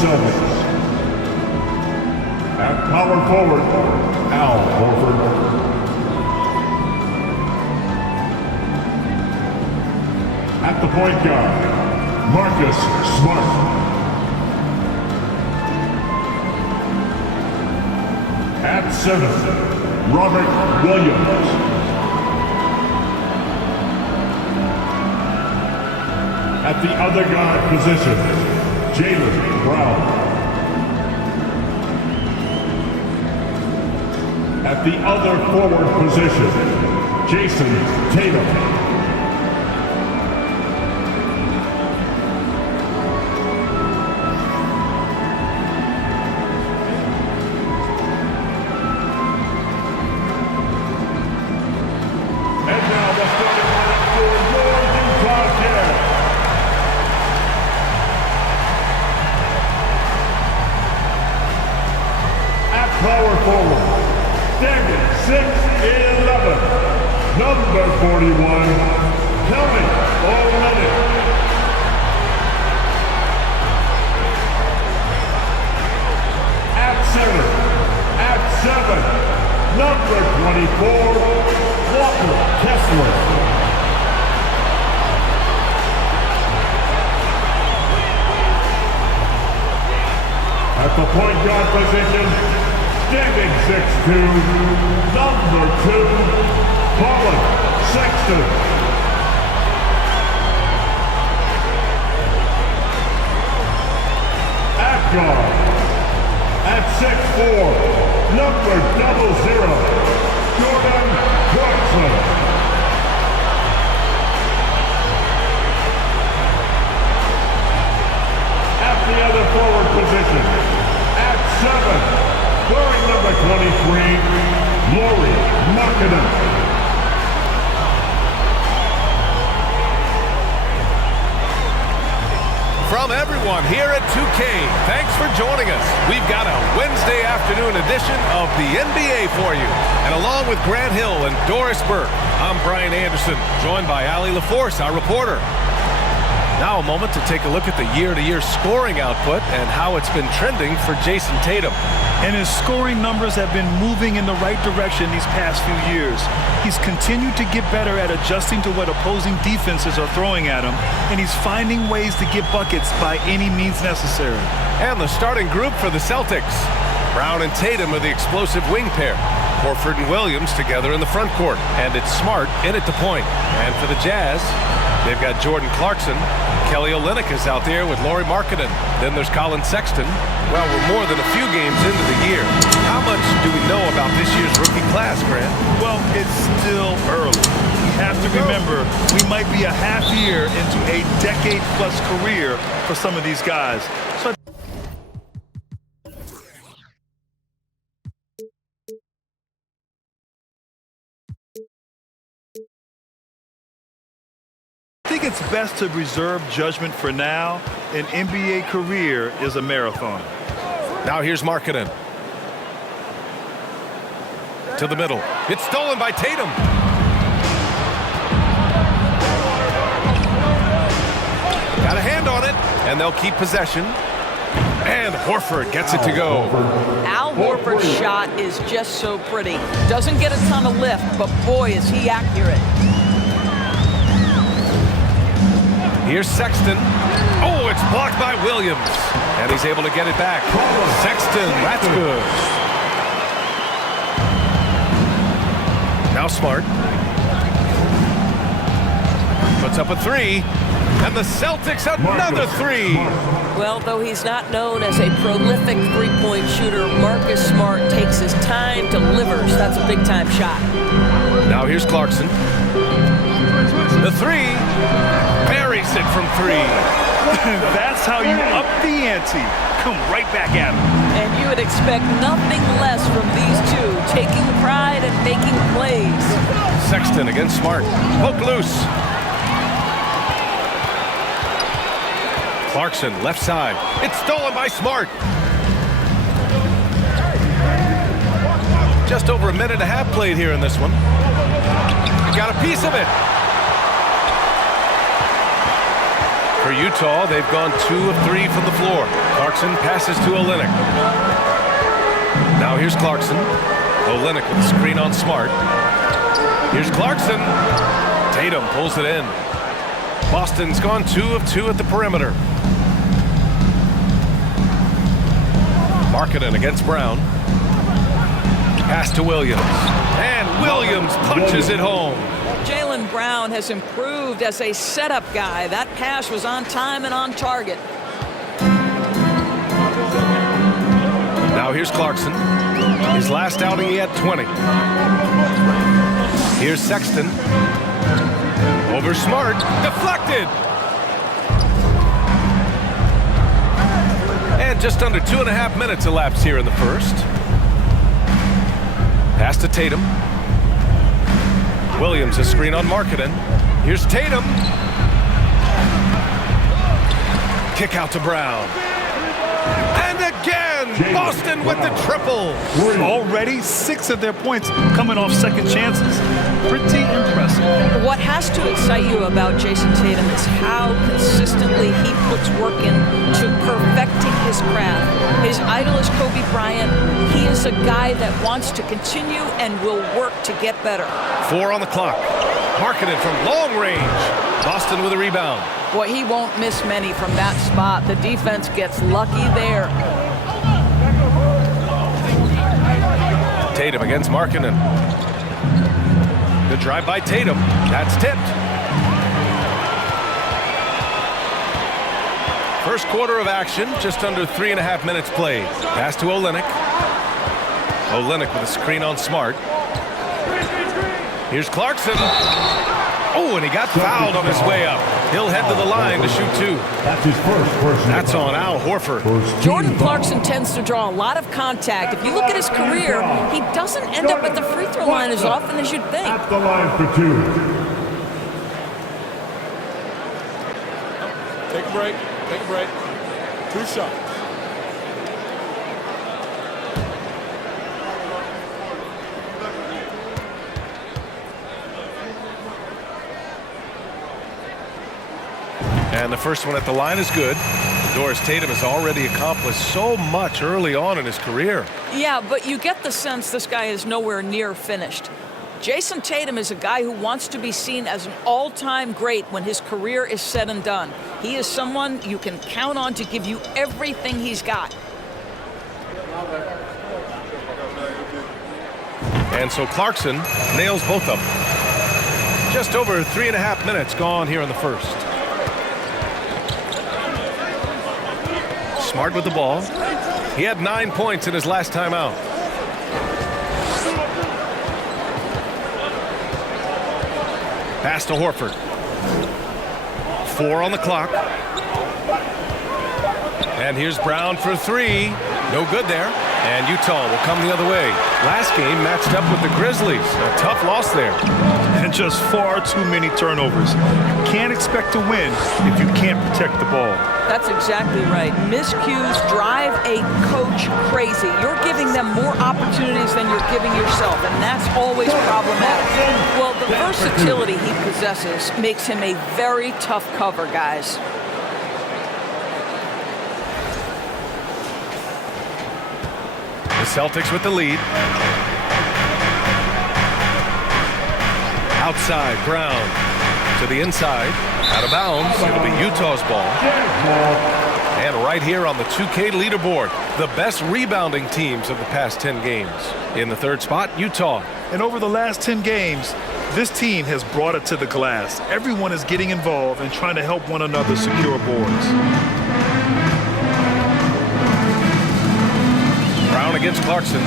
Celtics. At power forward, Al Horford. At the point guard, Marcus Smart. At center, Robert Williams. At the other guard position, Jaylen Brown. At the other forward position, Jason Tatum. And now the starting lineup for your Utah Jazz. At power forward, standing 6'11", number 41, Kelly Olynyk. At center, at 7, number 24, Walker Kessler. At the point guard position, standing 6'2", number 2, Colin Sexton. At guard, at 6'4", number 00, Jordan Clarkson. At the other forward position, at 7, wearing number 23, Lauri Markkanen. From everyone here at 2K, thanks for joining us. We've got a Wednesday afternoon edition of the NBA for you. And along with Grant Hill and Doris Burke, I'm Brian Anderson, joined by Allie LaForce, our reporter. Now a moment to take a look at the year-to-year scoring output and how it's been trending for Jason Tatum. And his scoring numbers have been moving in the right direction these past few years. He's continued to get better at adjusting to what opposing defenses are throwing at him, and he's finding ways to get buckets by any means necessary. And the starting group for the Celtics. Brown and Tatum are the explosive wing pair. Horford and Williams together in the front court. And it's Smart in at the point. And for the Jazz, they've got Jordan Clarkson. Kelly Olynyk is out there with Lauri Markkanen. Then there's Colin Sexton. Well, we're more than a few games into the year. How much do we know about this year's rookie class, Grant? Well, it's still early. We have to remember we might be a half year into a decade-plus career for some of these guys. So I think it's best to reserve judgment for now. An NBA career is a marathon. Now here's Markkanen. To the middle. It's stolen by Tatum. Got a hand on it, and they'll keep possession. And Horford gets it to go. Al Horford's shot is just so pretty. Doesn't get a ton of lift, but boy, is he accurate. Here's Sexton. Oh, it's blocked by Williams. And he's able to get it back. Sexton, that's good. Now Smart. Puts up a three. And the Celtics another three. Well, though he's not known as a prolific three-point shooter, Marcus Smart takes his time, delivers. That's a big-time shot. Now here's Clarkson. The three. Buries it from three. That's how you up the ante. Come right back at him. And you would expect nothing less from these two, taking pride and making plays. Sexton against Smart. Poke loose. Clarkson, left side. It's stolen by Smart. Just over a minute and a half played here in this one. He got a piece of it. For Utah, they've gone 2 of 3 from the floor. Clarkson passes to Olynyk. Now here's Clarkson. Olynyk with the screen on Smart. Here's Clarkson. Tatum pulls it in. Boston's gone 2 of 2 at the perimeter. Markkanen against Brown. Pass to Williams. And Williams punches it home. Jaylen Brown has improved as a setup guy. That pass was on time and on target. Now here's Clarkson. His last outing, he had 20. Here's Sexton. Over Smart. Deflected. And just under 2.5 minutes elapsed here in the first. Pass to Tatum. Williams, a screen on Markkanen. Here's Tatum. Kick out to Brown. And again, Boston with the triple. Already 6 of their points coming off second chances. Pretty impressive. What has to excite you about Jason Tatum is how consistently he puts work in to perfecting his craft. His idol is Kobe Bryant. He is a guy that wants to continue and will work to get better. 4 on the clock. Markkanen from long range. Boston with a rebound. Boy, he won't miss many from that spot. The defense gets lucky there. Tatum against Markkanen. The drive by Tatum. That's tipped. First quarter of action, just under 3.5 minutes played. Pass to Olynyk. Olynyk with a screen on Smart. Here's Clarkson. Oh, and he got fouled on his way up. He'll head to the line to shoot 2. That's his first personal That's foul. on Al Horford. Jordan Clarkson tends to draw a lot of contact. If you look at his career, he doesn't end up at the free throw line as often as you'd think. At the line for 2. Take a break. Take a break. 2 shots. And the first one at the line is good. Doris Tatum has already accomplished so much early on in his career. Yeah, but you get the sense this guy is nowhere near finished. Jason Tatum is a guy who wants to be seen as an all-time great when his career is said and done. He is someone you can count on to give you everything he's got. And so Clarkson nails both of them. Just over 3.5 minutes gone here in the first. Smart with the ball. He had 9 points in his last time out. Pass to Horford. 4 on the clock. And here's Brown for 3. No good there. And Utah will come the other way. Last game matched up with the Grizzlies. A tough loss there. And just far too many turnovers. You can't expect to win if you can't protect the ball. That's exactly right. Miscues drive a coach crazy. You're giving them more opportunities than you're giving yourself, and that's always problematic. Well, the versatility he possesses makes him a very tough cover, guys. The Celtics with the lead. Outside, Brown to the inside. Out of bounds. It'll be Utah's ball. And right here on the 2K leaderboard, the best rebounding teams of the past 10 games. In the third spot, Utah. And over the last 10 games, this team has brought it to the glass. Everyone is getting involved and trying to help one another secure boards. Brown against Clarkson.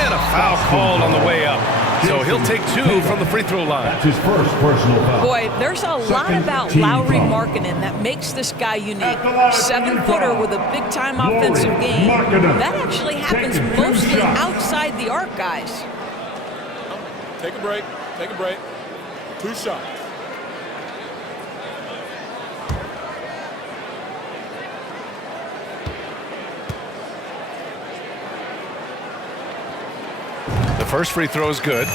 And a foul called on the way up. So he'll take 2 from the free throw line. That's his first personal foul. Boy, there's a lot about Lowry Markkanen that makes this guy unique. 7-footer with a big-time offensive game. That actually happens mostly outside the arc, guys. Take a break. Take a break. 2 shots. The first free throw is good.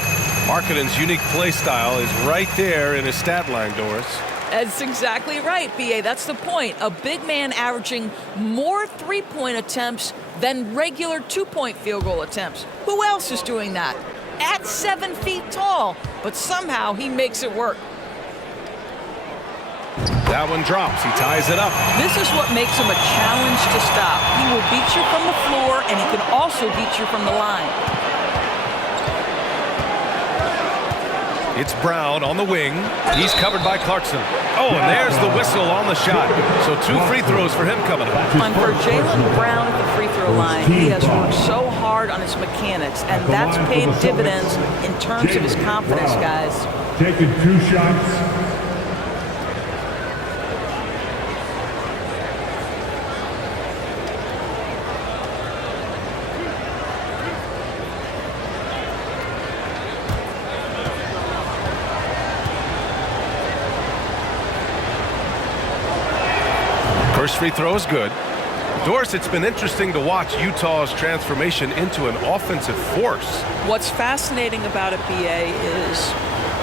Markkanen's unique play style is right there in his stat line, Doris. That's exactly right, B.A. That's the point. A big man averaging more three-point attempts than regular two-point field goal attempts. Who else is doing that? At 7 feet tall, but somehow he makes it work. That one drops. He ties it up. This is what makes him a challenge to stop. He will beat you from the floor, and he can also beat you from the line. It's Brown on the wing. He's covered by Clarkson. Oh, and there's the whistle on the shot. So 2 free throws for him coming up. And for Jalen Brown at the free throw line, he has worked so hard on his mechanics, and that's paid dividends in terms of his confidence, guys. Taking 2 shots. First free throw is good. Doris, it's been interesting to watch Utah's transformation into an offensive force. What's fascinating about it, B.A., is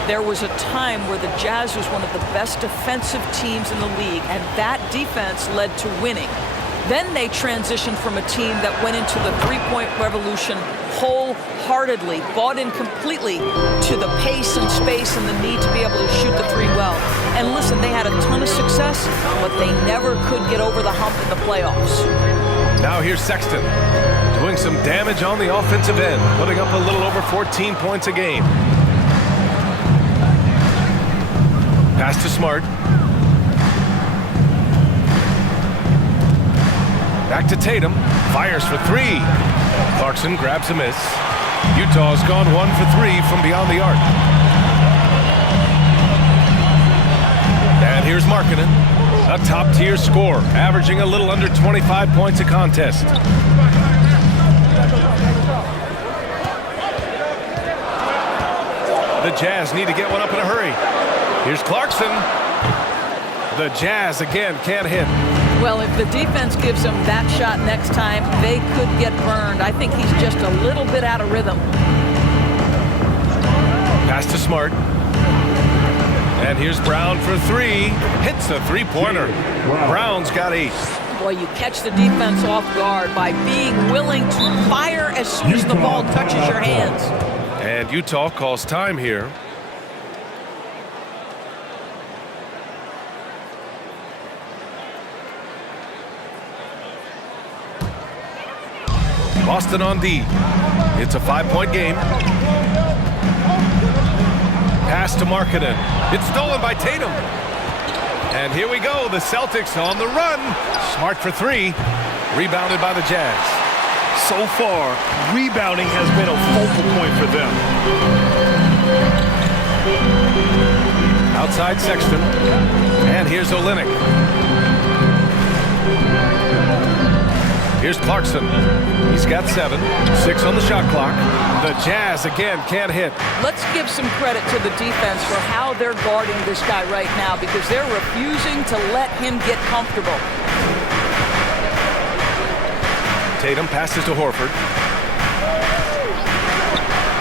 there was a time where the Jazz was one of the best defensive teams in the league, and that defense led to winning. Then they transitioned from a team that went into the three-point revolution wholeheartedly, bought in completely to the pace and space and the need to be able to shoot the three well. And listen, they had a ton of success, but they never could get over the hump in the playoffs. Now here's Sexton doing some damage on the offensive end, putting up a little over 14 points a game. Pass to Smart. Back to Tatum. Fires for 3. Clarkson grabs a miss. Utah's gone 1 for 3 from beyond the arc. And here's Markkanen, a top-tier scorer, averaging a little under 25 points a contest. The Jazz need to get one up in a hurry. Here's Clarkson. The Jazz again can't hit. Well, if the defense gives him that shot next time, they could get burned. I think he's just a little bit out of rhythm. Pass to Smart. And here's Brown for 3. Hits a three-pointer. Brown's got 8. Boy, you catch the defense off guard by being willing to fire as soon as the ball touches your hands. And Utah calls time here. Boston on D. It's a 5-point game. Pass to Markkanen. It's stolen by Tatum. And here we go. The Celtics on the run. Smart for 3. Rebounded by the Jazz. So far, rebounding has been a focal point for them. Outside Sexton. And here's Olynyk. Here's Clarkson. He's got 7. 6 on the shot clock. The Jazz again can't hit. Let's give some credit to the defense for how they're guarding this guy right now, because they're refusing to let him get comfortable. Tatum passes to Horford.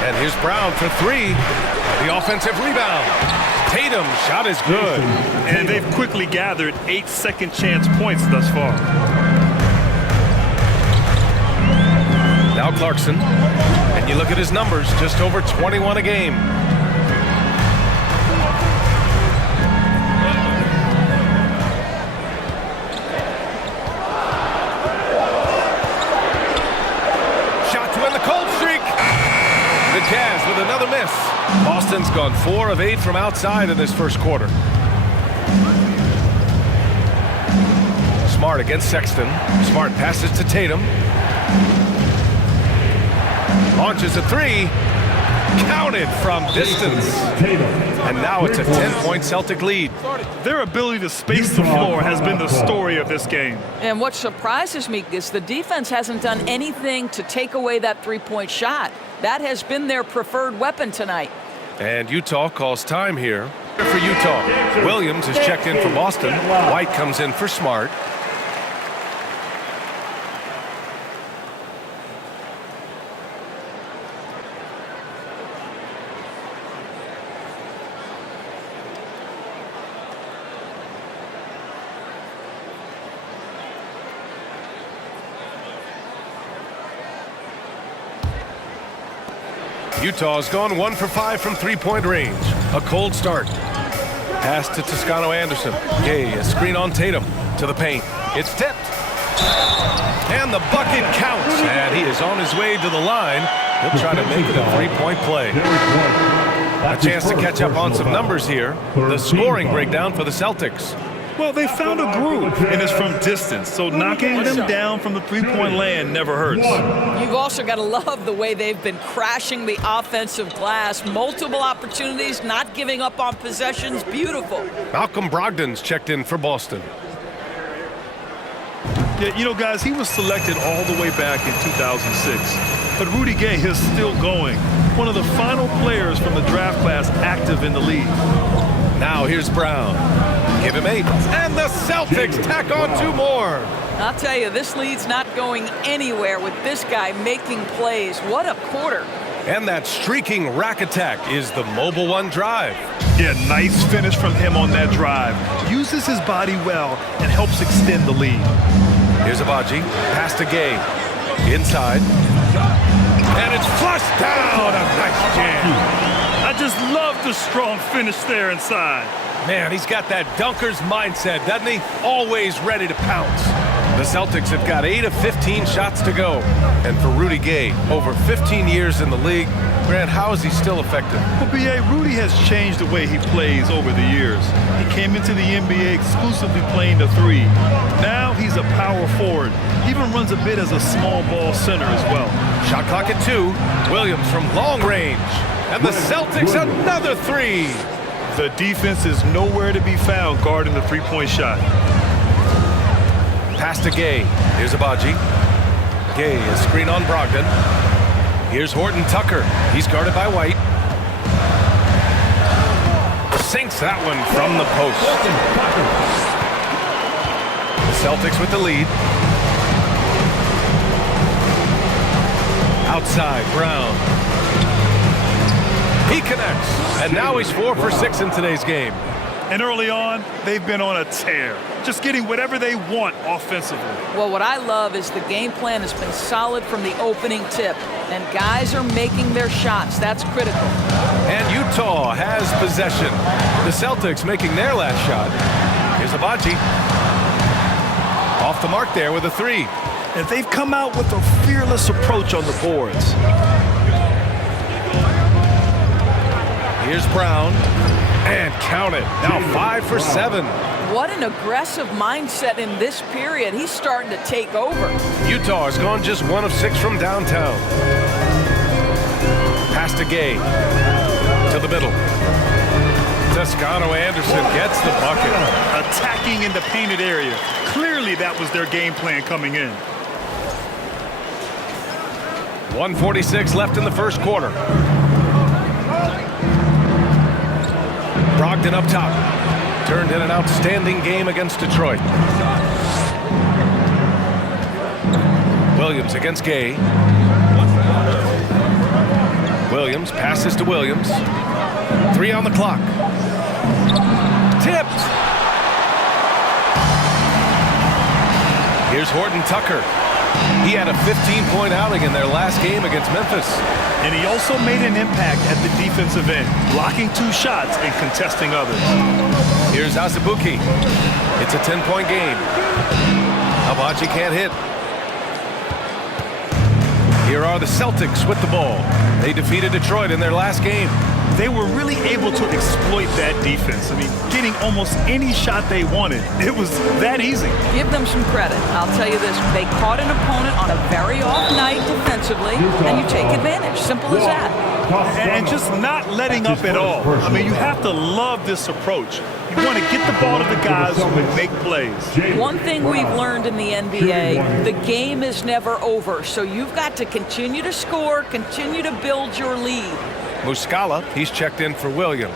And here's Brown for 3. The offensive rebound. Tatum shot is good. And they've quickly gathered 8 second chance points thus far. Now Clarkson, and you look at his numbers, just over 21 a game. Shot to end the cold streak. The Jazz with another miss. Boston's gone 4 of 8 from outside in this first quarter. Smart against Sexton. Smart passes to Tatum. Launches a 3. Counted from distance. And now it's a 10-point Celtic lead. Their ability to space the floor has been the story of this game. And what surprises me is the defense hasn't done anything to take away that three-point shot. That has been their preferred weapon tonight. And Utah calls time here for Utah. Williams is checked in for Boston. White comes in for Smart. Utah's gone 1 for 5 from three-point range. A cold start. Pass to Toscano-Anderson. Gay, a screen on Tatum. To the paint. It's tipped. And the bucket counts. And he is on his way to the line. He'll try to make it a three-point play. A chance to catch up on some numbers here. The scoring breakdown for the Celtics. Well, they found a groove, and it's from distance, so knocking them down from the three-point land never hurts. You've also got to love the way they've been crashing the offensive glass. Multiple opportunities, not giving up on possessions. Beautiful. Malcolm Brogdon's checked in for Boston. Yeah, you know, guys, he was selected all the way back in 2006. But Rudy Gay is still going. One of the final players from the draft class active in the league. Now here's Brown. Give him 8. And the Celtics tack on 2 more. I'll tell you, this lead's not going anywhere with this guy making plays. What a quarter. And that streaking rack attack is the Mobile One drive. Yeah, nice finish from him on that drive. Uses his body well and helps extend the lead. Here's Abaji. Pass to Gay. Inside. And it's flushed down. A nice jam. I just love the strong finish there inside. Man, he's got that dunker's mindset, doesn't he? Always ready to pounce. The Celtics have got 8 of 15 shots to go. And for Rudy Gay, over 15 years in the league, Grant, how is he still effective? Well, B.A., Rudy has changed the way he plays over the years. He came into the NBA exclusively playing the 3. Now he's a power forward. He even runs a bit as a small ball center as well. Shot clock at 2. Williams from long range. And the Celtics another 3. The defense is nowhere to be found guarding the three-point shot. Pass to Gay. Here's Abaji. Gay, a screen on Brogdon. Here's Horton Tucker. He's guarded by White. Sinks that one from the post. The Celtics with the lead. Outside, Brown. He connects, and now he's 4 for 6 in today's game. And early on, they've been on a tear, just getting whatever they want offensively. Well, what I love is the game plan has been solid from the opening tip, and guys are making their shots. That's critical. And Utah has possession. The Celtics making their last shot. Here's Abaji. Off the mark there with a 3. And they've come out with a fearless approach on the boards. Here's Brown. And count it. Now 5 for 7. What an aggressive mindset in this period. He's starting to take over. Utah has gone just 1 of 6 from downtown. Pass to Gay. To the middle. Toscano-Anderson gets the bucket. Attacking in the painted area. Clearly that was their game plan coming in. 1:46 left in the first quarter. Brogdon up top. Turned in an outstanding game against Detroit. Williams against Gay. Williams passes to Williams. 3 on the clock. Tipped. Here's Horton Tucker. He had a 15-point outing in their last game against Memphis. And he also made an impact at the defensive end, blocking 2 shots and contesting others. Here's Azubuike. It's a 10-point game. Abaji can't hit. Here are the Celtics with the ball. They defeated Detroit in their last game. They were really able to exploit that defense. I mean, getting almost any shot they wanted. It was that easy. Give them some credit. I'll tell you this. They caught an opponent on a very off night defensively, and you take advantage. Simple as that. And just not letting up at all. I mean, you have to love this approach. You want to get the ball to the guys who can make plays. One thing we've learned in the NBA, the game is never over. So you've got to continue to score, continue to build your lead. Muscala, he's checked in for Williams.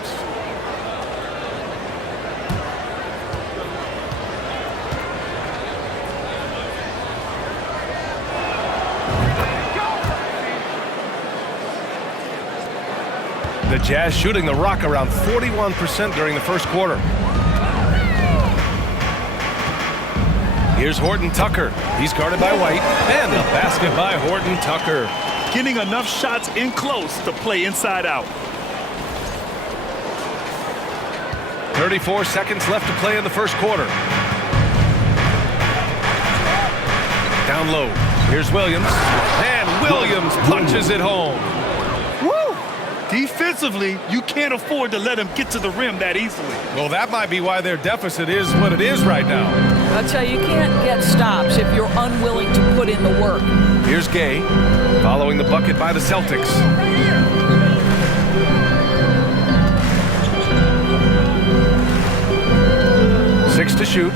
The Jazz shooting the rock around 41% during the first quarter. Here's Horton Tucker. He's guarded by White. And the basket by Horton Tucker. getting enough shots in close to play inside out. 34 seconds left to play in the first quarter. Down low. Here's Williams. And Williams punches it home. Woo! Defensively, you can't afford to let him get to the rim that easily. Well, that might be why their deficit is what it is right now. I'll tell you, you can't get stops if you're unwilling to put in the work. Here's Gay, following the bucket by the Celtics. Six to shoot.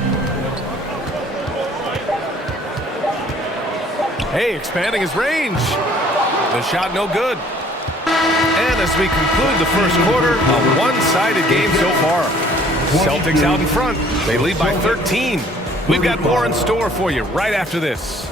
Hey, expanding his range. The shot no good. And as we conclude the first quarter, a one-sided game so far. Celtics out in front. They lead by 13. We've got more in store for you right after this.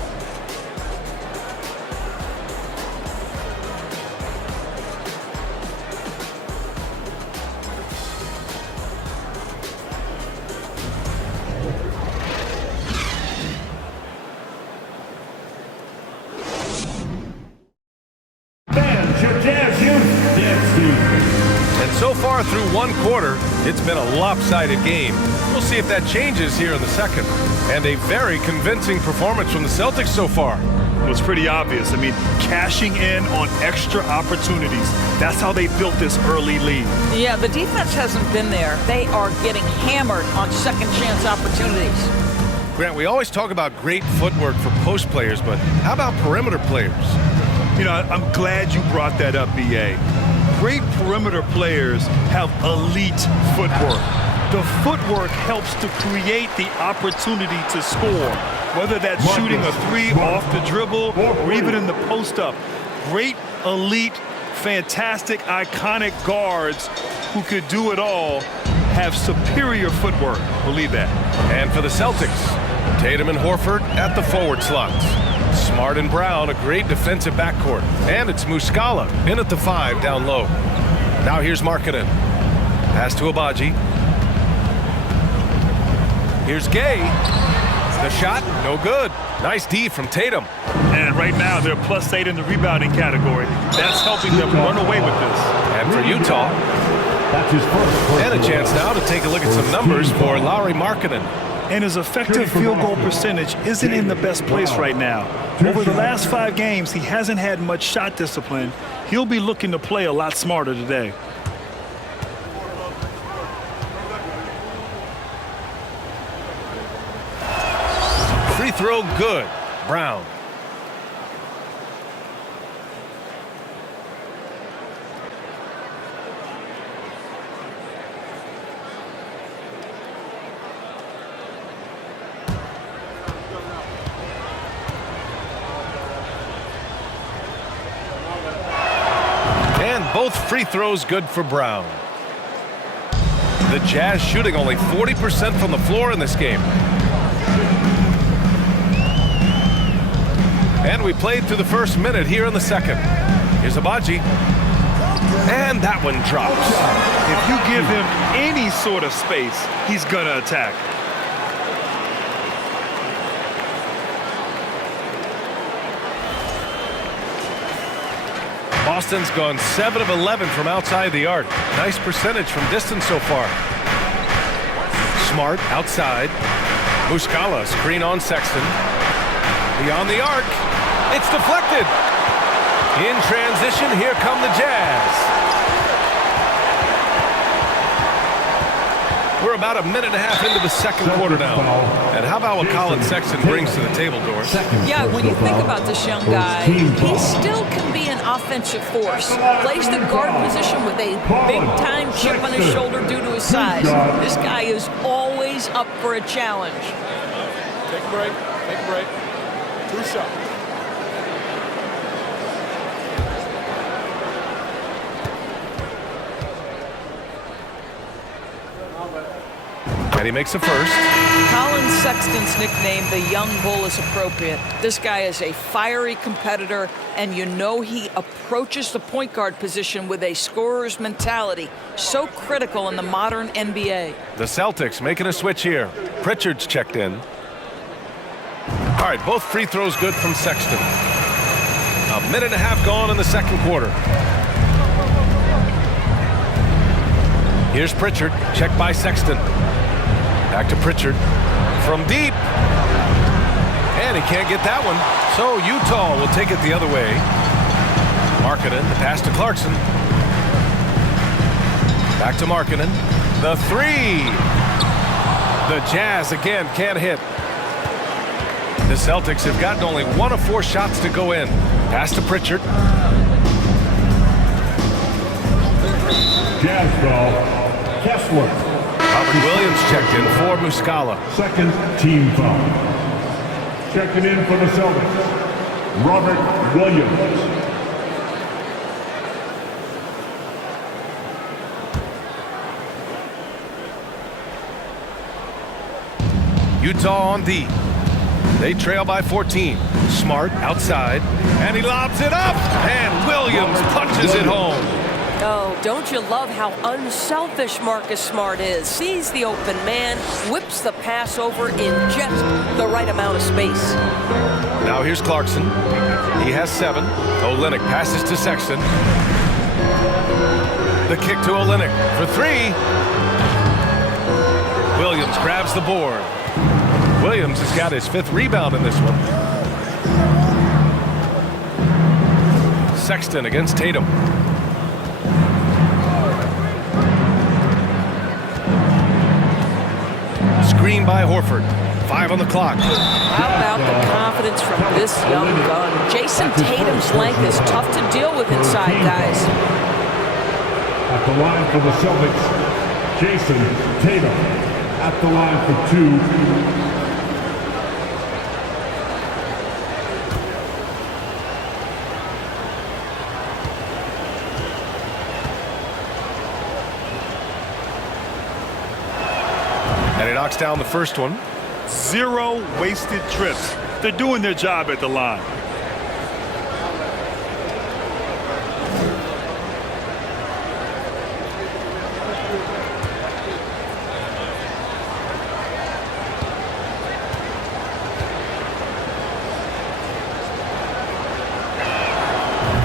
And so far through one quarter, it's been a lopsided game. We'll see if that changes here in the second. And a very convincing performance from the Celtics so far. It was pretty obvious. I mean, cashing in on extra opportunities. That's how they built this early lead. Yeah, the defense hasn't been there. They are getting hammered on second chance opportunities. Grant, we always talk about great footwork for post players, but how about perimeter players? You know, I'm glad you brought that up, B.A. Great perimeter players have elite footwork. The footwork helps to create the opportunity to score, whether that's shooting a three off the dribble or even in the post-up. Great, elite, fantastic, iconic guards who could do it all have superior footwork. Believe that. And for the Celtics, Tatum and Horford at the forward slots. Smart and Brown, a great defensive backcourt. And it's Muscala in at the 5 down low. Now here's Markkanen. Pass to Abaji. Here's Gay. The shot, no good. Nice D from Tatum. And right now, they're +8 in the rebounding category. That's helping them run away with this. And for Utah, That's his first. and a chance now to take a look at some numbers for Lauri Markkanen. And his effective field goal percentage isn't in the best place right now. Over the last 5 games, he hasn't had much shot discipline. He'll be looking to play a lot smarter today. Free throw good. Brown. Both free throws good for Brown. The Jazz shooting only 40% from the floor in this game. And we played through the first minute here in the second. Here's Abaji. And that one drops. If you give him any sort of space, he's gonna attack. Boston's gone 7 of 11 from outside the arc. Nice percentage from distance so far. Smart outside. Muscala screen on Sexton. Beyond the arc. It's deflected. In transition, here come the Jazz. We're about a minute and a half into the second quarter now. And how about what Colin Sexton brings to the table, Doris? Yeah, when you think about this young guy, he still can be an offensive force. Plays the guard position with a big-time chip on his shoulder due to his size. This guy is always up for a challenge. Take a break. Take a break. 2 shots. And he makes the first. Colin Sexton's nickname, the Young Bull, is appropriate. This guy is a fiery competitor, and you know he approaches the point guard position with a scorer's mentality. So critical in the modern NBA. The Celtics making a switch here. Pritchard's checked in. All right, both free throws good from Sexton. A minute and a half gone in the second quarter. Here's Pritchard, checked by Sexton. Back to Pritchard from deep. And he can't get that one. So Utah will take it the other way. Markkanen, the pass to Clarkson. Back to Markkanen. The three. The Jazz again can't hit. The Celtics have gotten only 1 of 4 shots to go in. Pass to Pritchard. Jazz ball. Kessler. Robert Williams checked in for Muscala. Second team foul. Checking in for the Celtics. Robert Williams. Utah on D. They trail by 14. Smart outside, and he lobs it up, and Williams punches it home. Oh, don't you love how unselfish Marcus Smart is? Sees the open man, whips the pass over in just the right amount of space. Now here's Clarkson. He has 7. Olynyk passes to Sexton. The kick to Olynyk for 3. Williams grabs the board. Williams has got his 5th rebound in this one. Sexton against Tatum. Screen by Horford. 5 on the clock. How about the confidence from this young gun? Jason Tatum's length is tough to deal with inside, guys. At the line for the Celtics, Jason Tatum. At the line for 2. And he knocks down the first one. 0 wasted trips. They're doing their job at the line.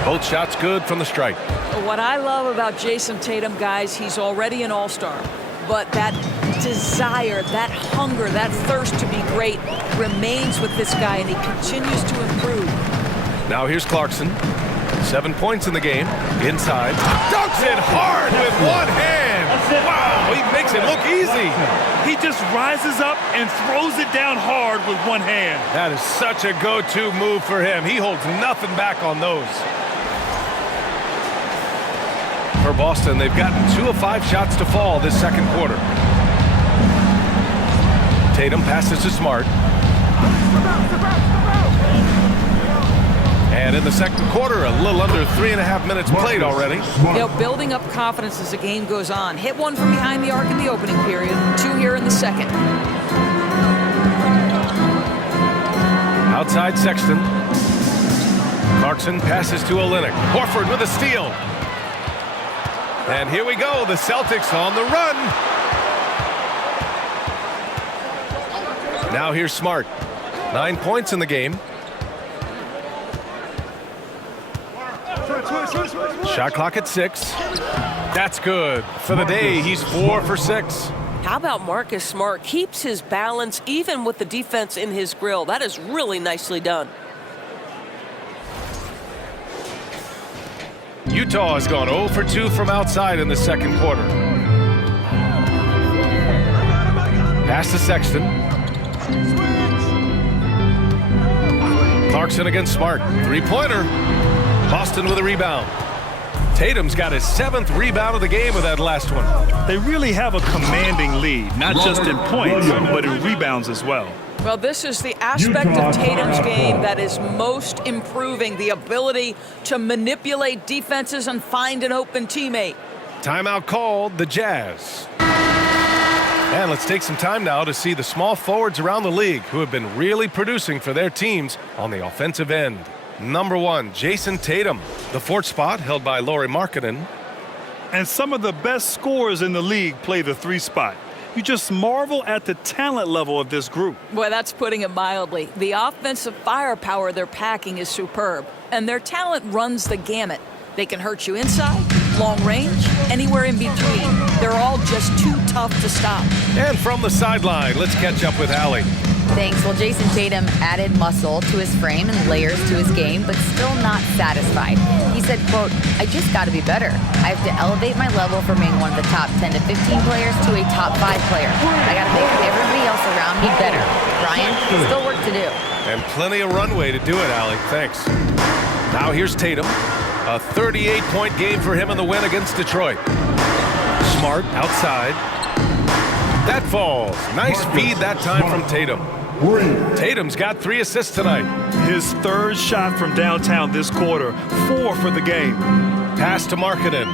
Both shots good from the stripe. What I love about Jason Tatum, guys, he's already an all-star. But that desire, that hunger, that thirst to be great remains with this guy, and he continues to improve. Now here's Clarkson. 7 points in the game. Inside. Dunks it hard with one hand. Wow, he makes it look easy. He just rises up and throws it down hard with one hand. That is such a go-to move for him. He holds nothing back on those. For Boston, they've gotten 2 of 5 shots to fall this second quarter. Tatum passes to Smart. And in the second quarter, a little under 3.5 minutes played already. You know, building up confidence as the game goes on. Hit one from behind the arc in the opening period, 2 here in the second. Outside Sexton. Clarkson passes to Olynyk. Horford with a steal. And here we go, the Celtics on the run. Now here's Smart. 9 points in the game. Shot clock at 6. That's good. For the day, he's 4 for 6. How about Marcus Smart? Keeps his balance even with the defense in his grill. That is really nicely done. Utah has gone 0 for 2 from outside in the second quarter. Pass to Sexton. Clarkson against Smart. 3-pointer. Boston with a rebound. Tatum's got his 7th rebound of the game with that last one. They really have a commanding lead, not just in points, but in rebounds as well. Well, this is the aspect of Tatum's game that is most improving, the ability to manipulate defenses and find an open teammate. Timeout called, the Jazz. And let's take some time now to see the small forwards around the league who have been really producing for their teams on the offensive end. Number 1, Jason Tatum. The 4th spot held by Lauri Markkanen. And some of the best scorers in the league play the 3 spot. You just marvel at the talent level of this group. Boy, that's putting it mildly. The offensive firepower they're packing is superb, and their talent runs the gamut. They can hurt you inside, long range, anywhere in between. They're all just too tough to stop. And from the sideline, let's catch up with Allie. Thanks. Well, Jason Tatum added muscle to his frame and layers to his game, but still not satisfied. He said, quote, "I just got to be better. I have to elevate my level from being one of the top 10 to 15 players to a top 5 player. I got to make everybody else around me better." Brian, still work to do. And plenty of runway to do it, Allie. Thanks. Now here's Tatum. A 38-point game for him in the win against Detroit. Smart outside. That falls. Nice feed that time from Tatum. Tatum's got 3 assists tonight. His third shot from downtown this quarter, 4 for the game. Pass to Markkanen.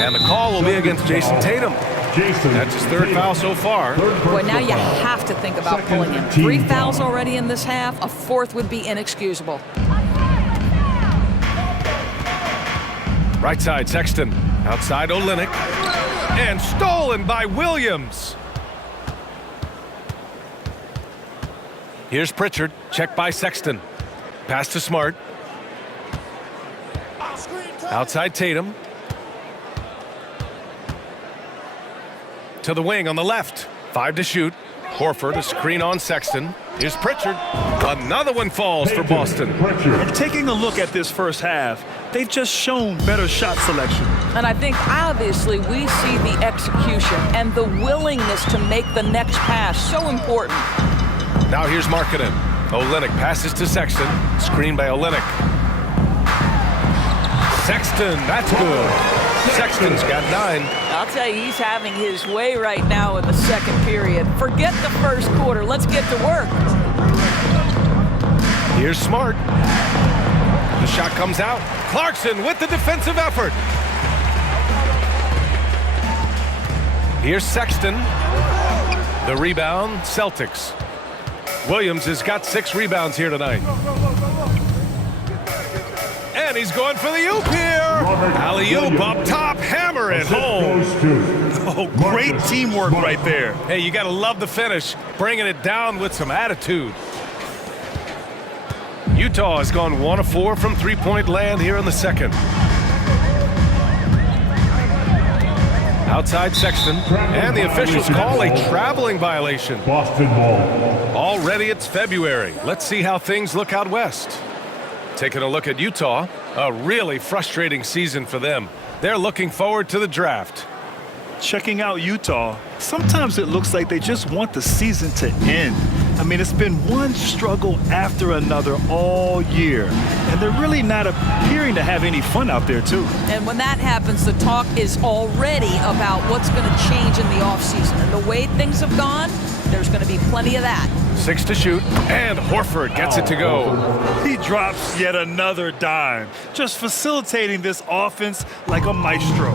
And the call will be against Jason Tatum. That's his 3rd foul so far. Boy, now you have to think about pulling him. 3 fouls already in this half. A 4th would be inexcusable. Right side, Sexton. Outside, Olynyk. And stolen by Williams. Here's Pritchard. Checked by Sexton. Pass to Smart. Outside Tatum. To the wing on the left. 5 to shoot. Horford, a screen on Sexton. Here's Pritchard. Another one falls for Boston. And taking a look at this first half, they've just shown better shot selection. And I think obviously we see the execution and the willingness to make the next pass so important. Now here's Markkanen. Olynyk passes to Sexton. Screen by Olynyk. Sexton, that's good. Sexton's got 9. I'll tell you, he's having his way right now in the second period. Forget the first quarter. Let's get to work. Here's Smart. The shot comes out. Clarkson with the defensive effort. Here's Sexton. The rebound, Celtics. Williams has got 6 rebounds here tonight. And he's going for the oop here. Alley-oop up top, hammer it home. Oh, great teamwork right there. Hey, you got to love the finish, bringing it down with some attitude. Utah has gone 1 of 4 from 3-point land here in the second. Outside Sexton, and the officials call a traveling violation. Boston ball. Already it's February. Let's see how things look out west. Taking a look at Utah, a really frustrating season for them. They're looking forward to the draft. Checking out Utah, sometimes it looks like they just want the season to end. I mean, it's been one struggle after another all year, and they're really not appearing to have any fun out there, too. And when that happens, the talk is already about what's going to change in the offseason. And the way things have gone, there's going to be plenty of that. 6 to shoot, and Horford gets it to go. He drops yet another dime, just facilitating this offense like a maestro.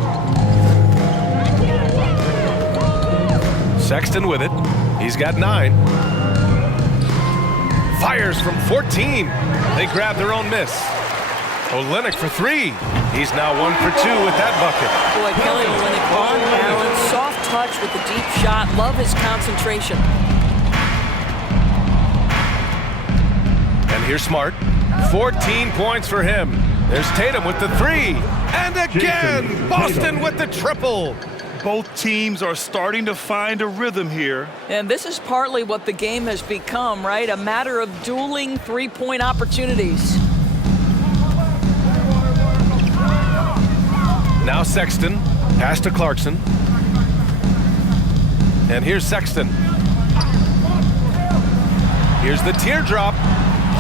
Sexton with it. He's got 9. Fires from 14. They grab their own miss. Olynyk for 3. He's now 1 for 2 with that bucket. Boy, Kelly Olynyk on balance, soft touch with the deep shot. Love his concentration. And here's Smart. 14 points for him. There's Tatum with the 3. And again, Boston with the triple. Both teams are starting to find a rhythm here. And this is partly what the game has become, right? A matter of dueling 3-point opportunities. Now Sexton. Pass to Clarkson. And here's Sexton. Here's the teardrop.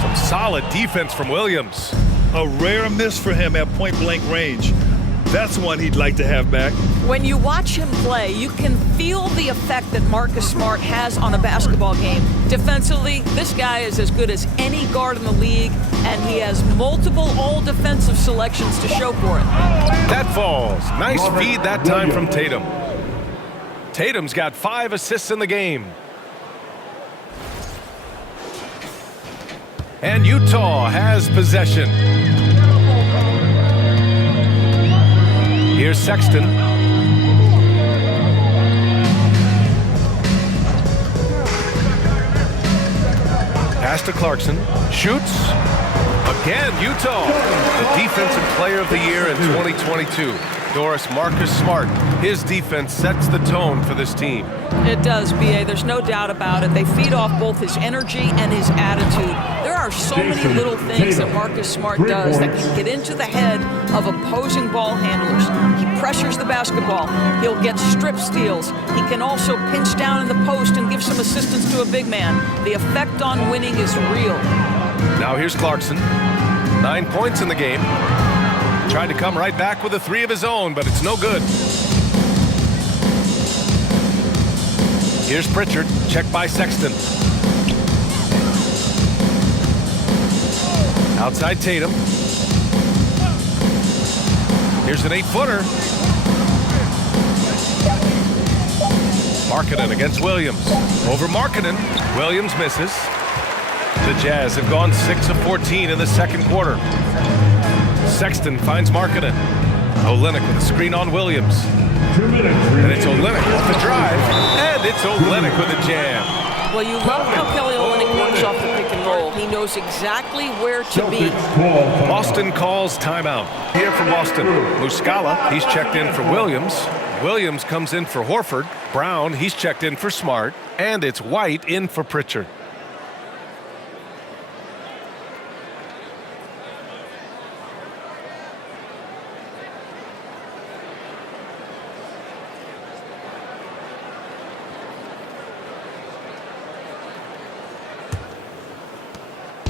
Some solid defense from Williams. A rare miss for him at point-blank range. That's one he'd like to have back. When you watch him play, you can feel the effect that Marcus Smart has on a basketball game. Defensively, this guy is as good as any guard in the league, and he has multiple all-defensive selections to show for it. That falls. Nice feed that time from Tatum. Tatum's got 5 assists in the game. And Utah has possession. Here's Sexton. Pass to Clarkson. Shoots. Again, Utah. The Defensive Player of the Year in 2022. Doris, Marcus Smart. His defense sets the tone for this team. It does, B.A. There's no doubt about it. They feed off both his energy and his attitude. There are so many little things that Marcus Smart does that can get into the head of opposing ball handlers. He pressures the basketball. He'll get strip steals. He can also pinch down in the post and give some assistance to a big man. The effect on winning is real. Now here's Clarkson. 9 points in the game. Tried to come right back with a 3 of his own, but it's no good. Here's Pritchard, checked by Sexton. Outside Tatum. Here's an 8-footer. Markkanen against Williams. Over Markkanen. Williams misses. The Jazz have gone 6 of 14 in the second quarter. Sexton finds Markkanen. Olynyk with a screen on Williams. 2 minutes. And it's Olynyk off the drive. And it's Olynyk with a jam. Well, you love how Kelly Olynyk works off the pick and roll. He knows exactly where to be. Boston calls timeout. Here from Boston, Muscala, he's checked in for Williams. Williams comes in for Horford. Brown, he's checked in for Smart. And it's White in for Pritchard.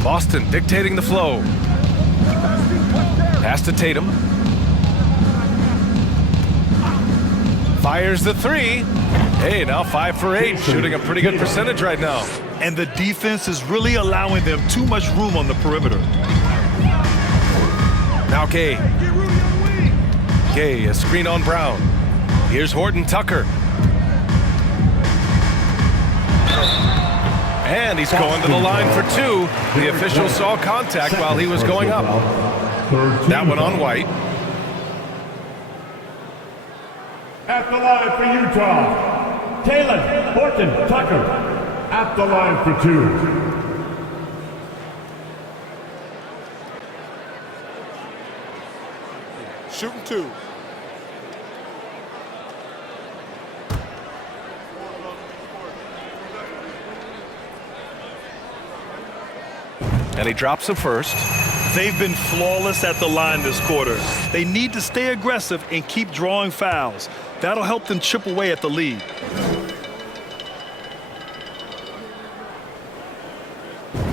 Boston dictating the flow. Pass to Tatum. Fires the 3. Hey, now 5 for 8. Shooting a pretty good percentage right now. And the defense is really allowing them too much room on the perimeter. Now Gay. Gay, a screen on Brown. Here's Horton Tucker. And he's going to the line for 2. The official saw contact while he was going up. That one on White. At the line for Utah, Taylor Horton Tucker. At the line for 2. Shooting 2. And he drops the first. They've been flawless at the line this quarter. They need to stay aggressive and keep drawing fouls. That'll help them chip away at the lead.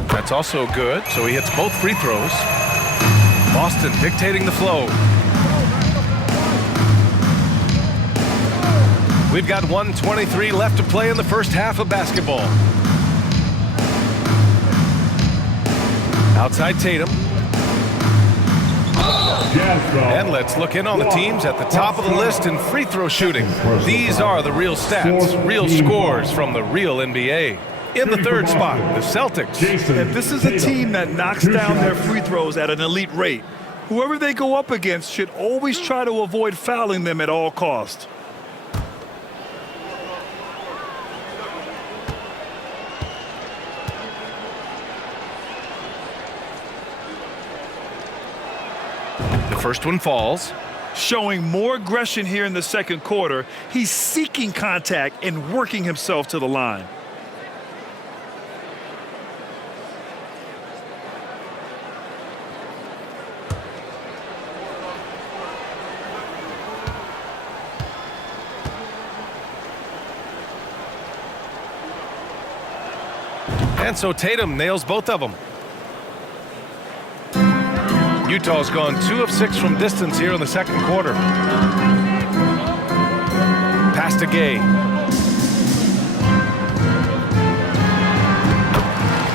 That's also good, so he hits both free throws. Boston dictating the flow. We've got 1:23 left to play in the first half of basketball. Outside Tatum. And let's look in on the teams at the top of the list in free throw shooting. These are the real stats, real scores from the real NBA. In the third spot, the Celtics. And this is a team that knocks down their free throws at an elite rate. Whoever they go up against should always try to avoid fouling them at all costs. First one falls. Showing more aggression here in the second quarter. He's seeking contact and working himself to the line. And so Tatum nails both of them. Utah's gone 2 of 6 from distance here in the second quarter. Pass to Gay.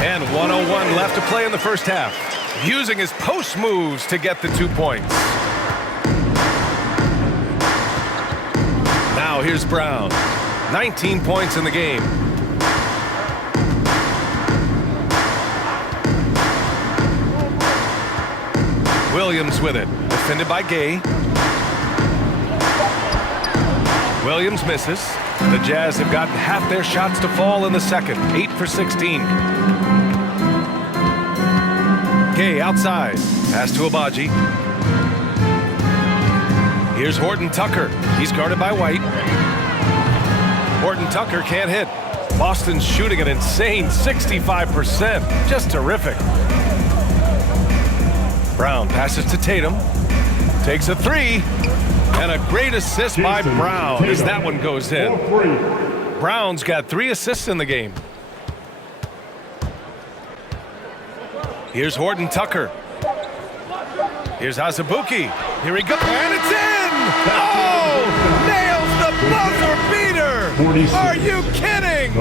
And 1:01 left to play in the first half. Using his post moves to get the 2 points. Now here's Brown. 19 points in the game. Williams with it, defended by Gay. Williams misses. The Jazz have gotten half their shots to fall in the second, 8 for 16. Gay outside, pass to Abaji. Here's Horton Tucker. He's guarded by White. Horton Tucker can't hit. Boston's shooting an insane 65%. Just terrific. Brown passes to Tatum. Takes a three. And a great assist by Brown as that one goes in. Brown's got 3 assists in the game. Here's Horton Tucker. Here's Azubuike. Here he goes. And it's in! Oh! Nails the buzzer beater! Are you kidding?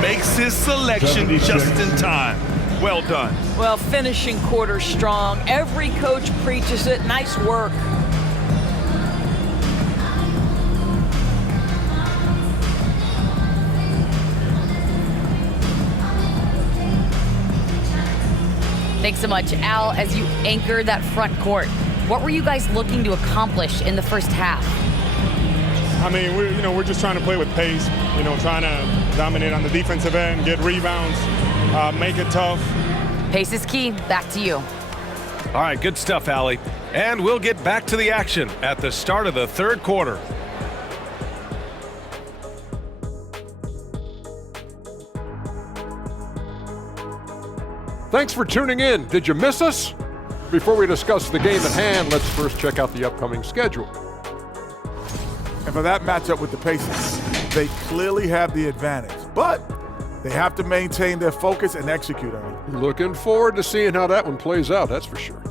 Makes his selection just in time. Well done. Well, finishing quarter strong. Every coach preaches it. Nice work. Thanks so much, Al. As you anchor that front court, what were you guys looking to accomplish in the first half? I mean, we're just trying to play with pace. Trying to dominate on the defensive end, get rebounds, make it tough. Pace is key. Back to you. All right, good stuff, Allie. And we'll get back to the action at the start of the third quarter. Thanks for tuning in. Did you miss us? Before we discuss the game at hand, let's first check out the upcoming schedule. And for that matchup with the Pacers, they clearly have the advantage, but they have to maintain their focus and execute on it. Looking forward to seeing how that one plays out, that's for sure.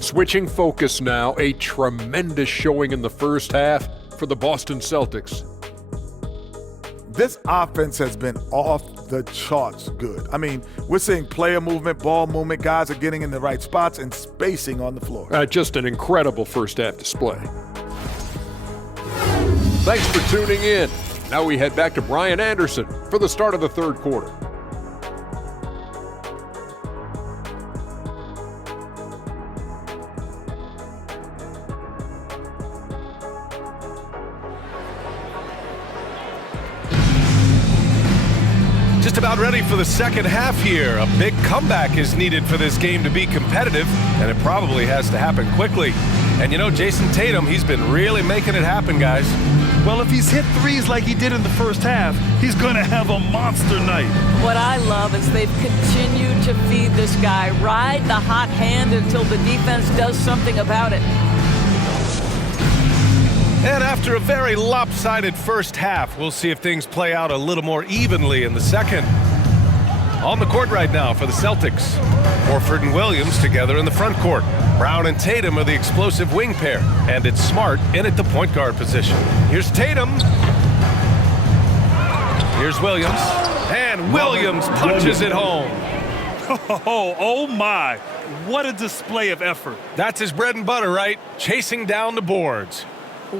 Switching focus now, a tremendous showing in the first half for the Boston Celtics. This offense has been off the charts good. I mean, we're seeing player movement, ball movement, guys are getting in the right spots and spacing on the floor. Just an incredible first half display. Thanks for tuning in. Now we head back to Brian Anderson for the start of the third quarter. Just about ready for the second half here. A big comeback is needed for this game to be competitive, and it probably has to happen quickly. And Jason Tatum, he's been really making it happen, guys. Well, if he's hit threes like he did in the first half, he's going to have a monster night. What I love is they've continued to feed this guy. Ride the hot hand until the defense does something about it. And after a very lopsided first half, we'll see if things play out a little more evenly in the second. On the court right now for the Celtics, Horford and Williams together in the front court. Brown and Tatum are the explosive wing pair, and it's Smart in at the point guard position. Here's Tatum. Here's Williams. And Williams punches it home. Oh my, what a display of effort. That's his bread and butter, right? Chasing down the boards.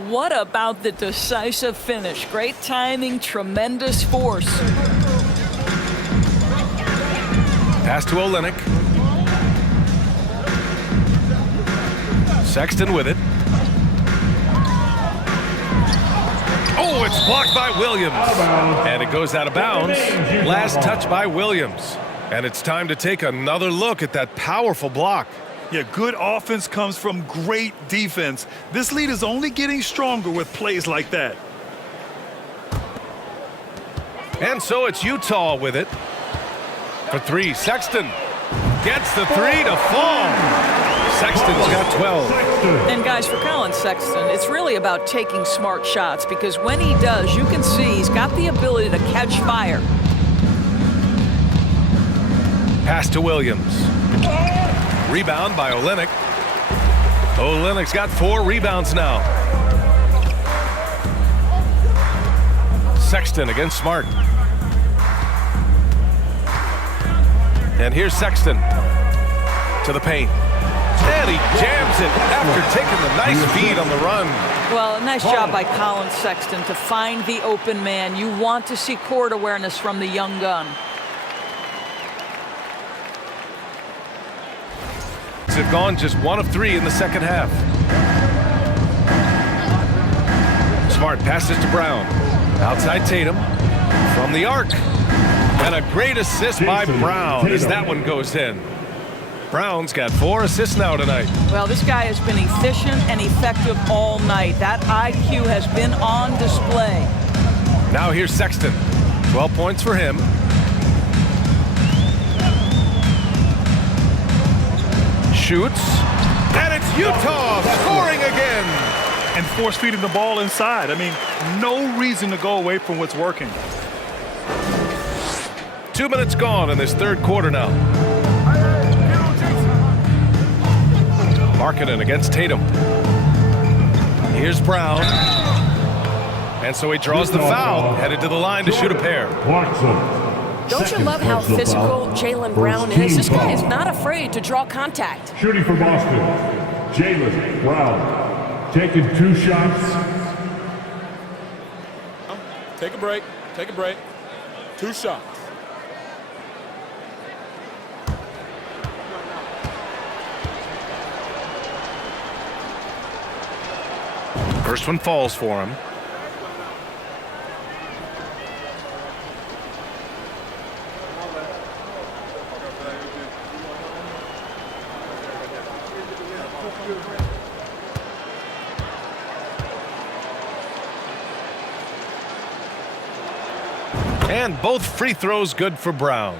What about the decisive finish? Great timing, tremendous force. Pass to Olynyk. Sexton with it. Oh, it's blocked by Williams. And it goes out of bounds. Last touch by Williams. And it's time to take another look at that powerful block. Yeah, good offense comes from great defense. This lead is only getting stronger with plays like that. And so it's Utah with it. For three, Sexton gets the three to fall. Sexton's got 12. And guys, for Colin Sexton, it's really about taking smart shots, because when he does, you can see he's got the ability to catch fire. Pass to Williams. Rebound by Olynyk. Olynyk's got 4 rebounds now. Sexton against Smart. And here's Sexton to the paint. And he jams it after taking the nice feed on the run. Well, nice job by Colin Sexton to find the open man. You want to see court awareness from the young gun. Have gone just 1 of 3 in the second half. Smart passes to Brown. Outside Tatum. From the arc. And a great assist by Brown as that one goes in. Brown's got 4 assists now tonight. Well, this guy has been efficient and effective all night. That IQ has been on display. Now here's Sexton. 12 points for him. Shoots. And it's Utah scoring again. And force feeding the ball inside. I mean, no reason to go away from what's working. 2 minutes gone in this third quarter now. Markkanen against Tatum. Here's Brown. And so he draws the foul, headed to the line to shoot a pair. Don't you love how physical Jaylen Brown is? This guy is not afraid to draw contact. Shooting for Boston, Jaylen Brown. Taking 2 shots. Take a break. Take a break. 2 shots. First one falls for him. And both free throws good for Brown.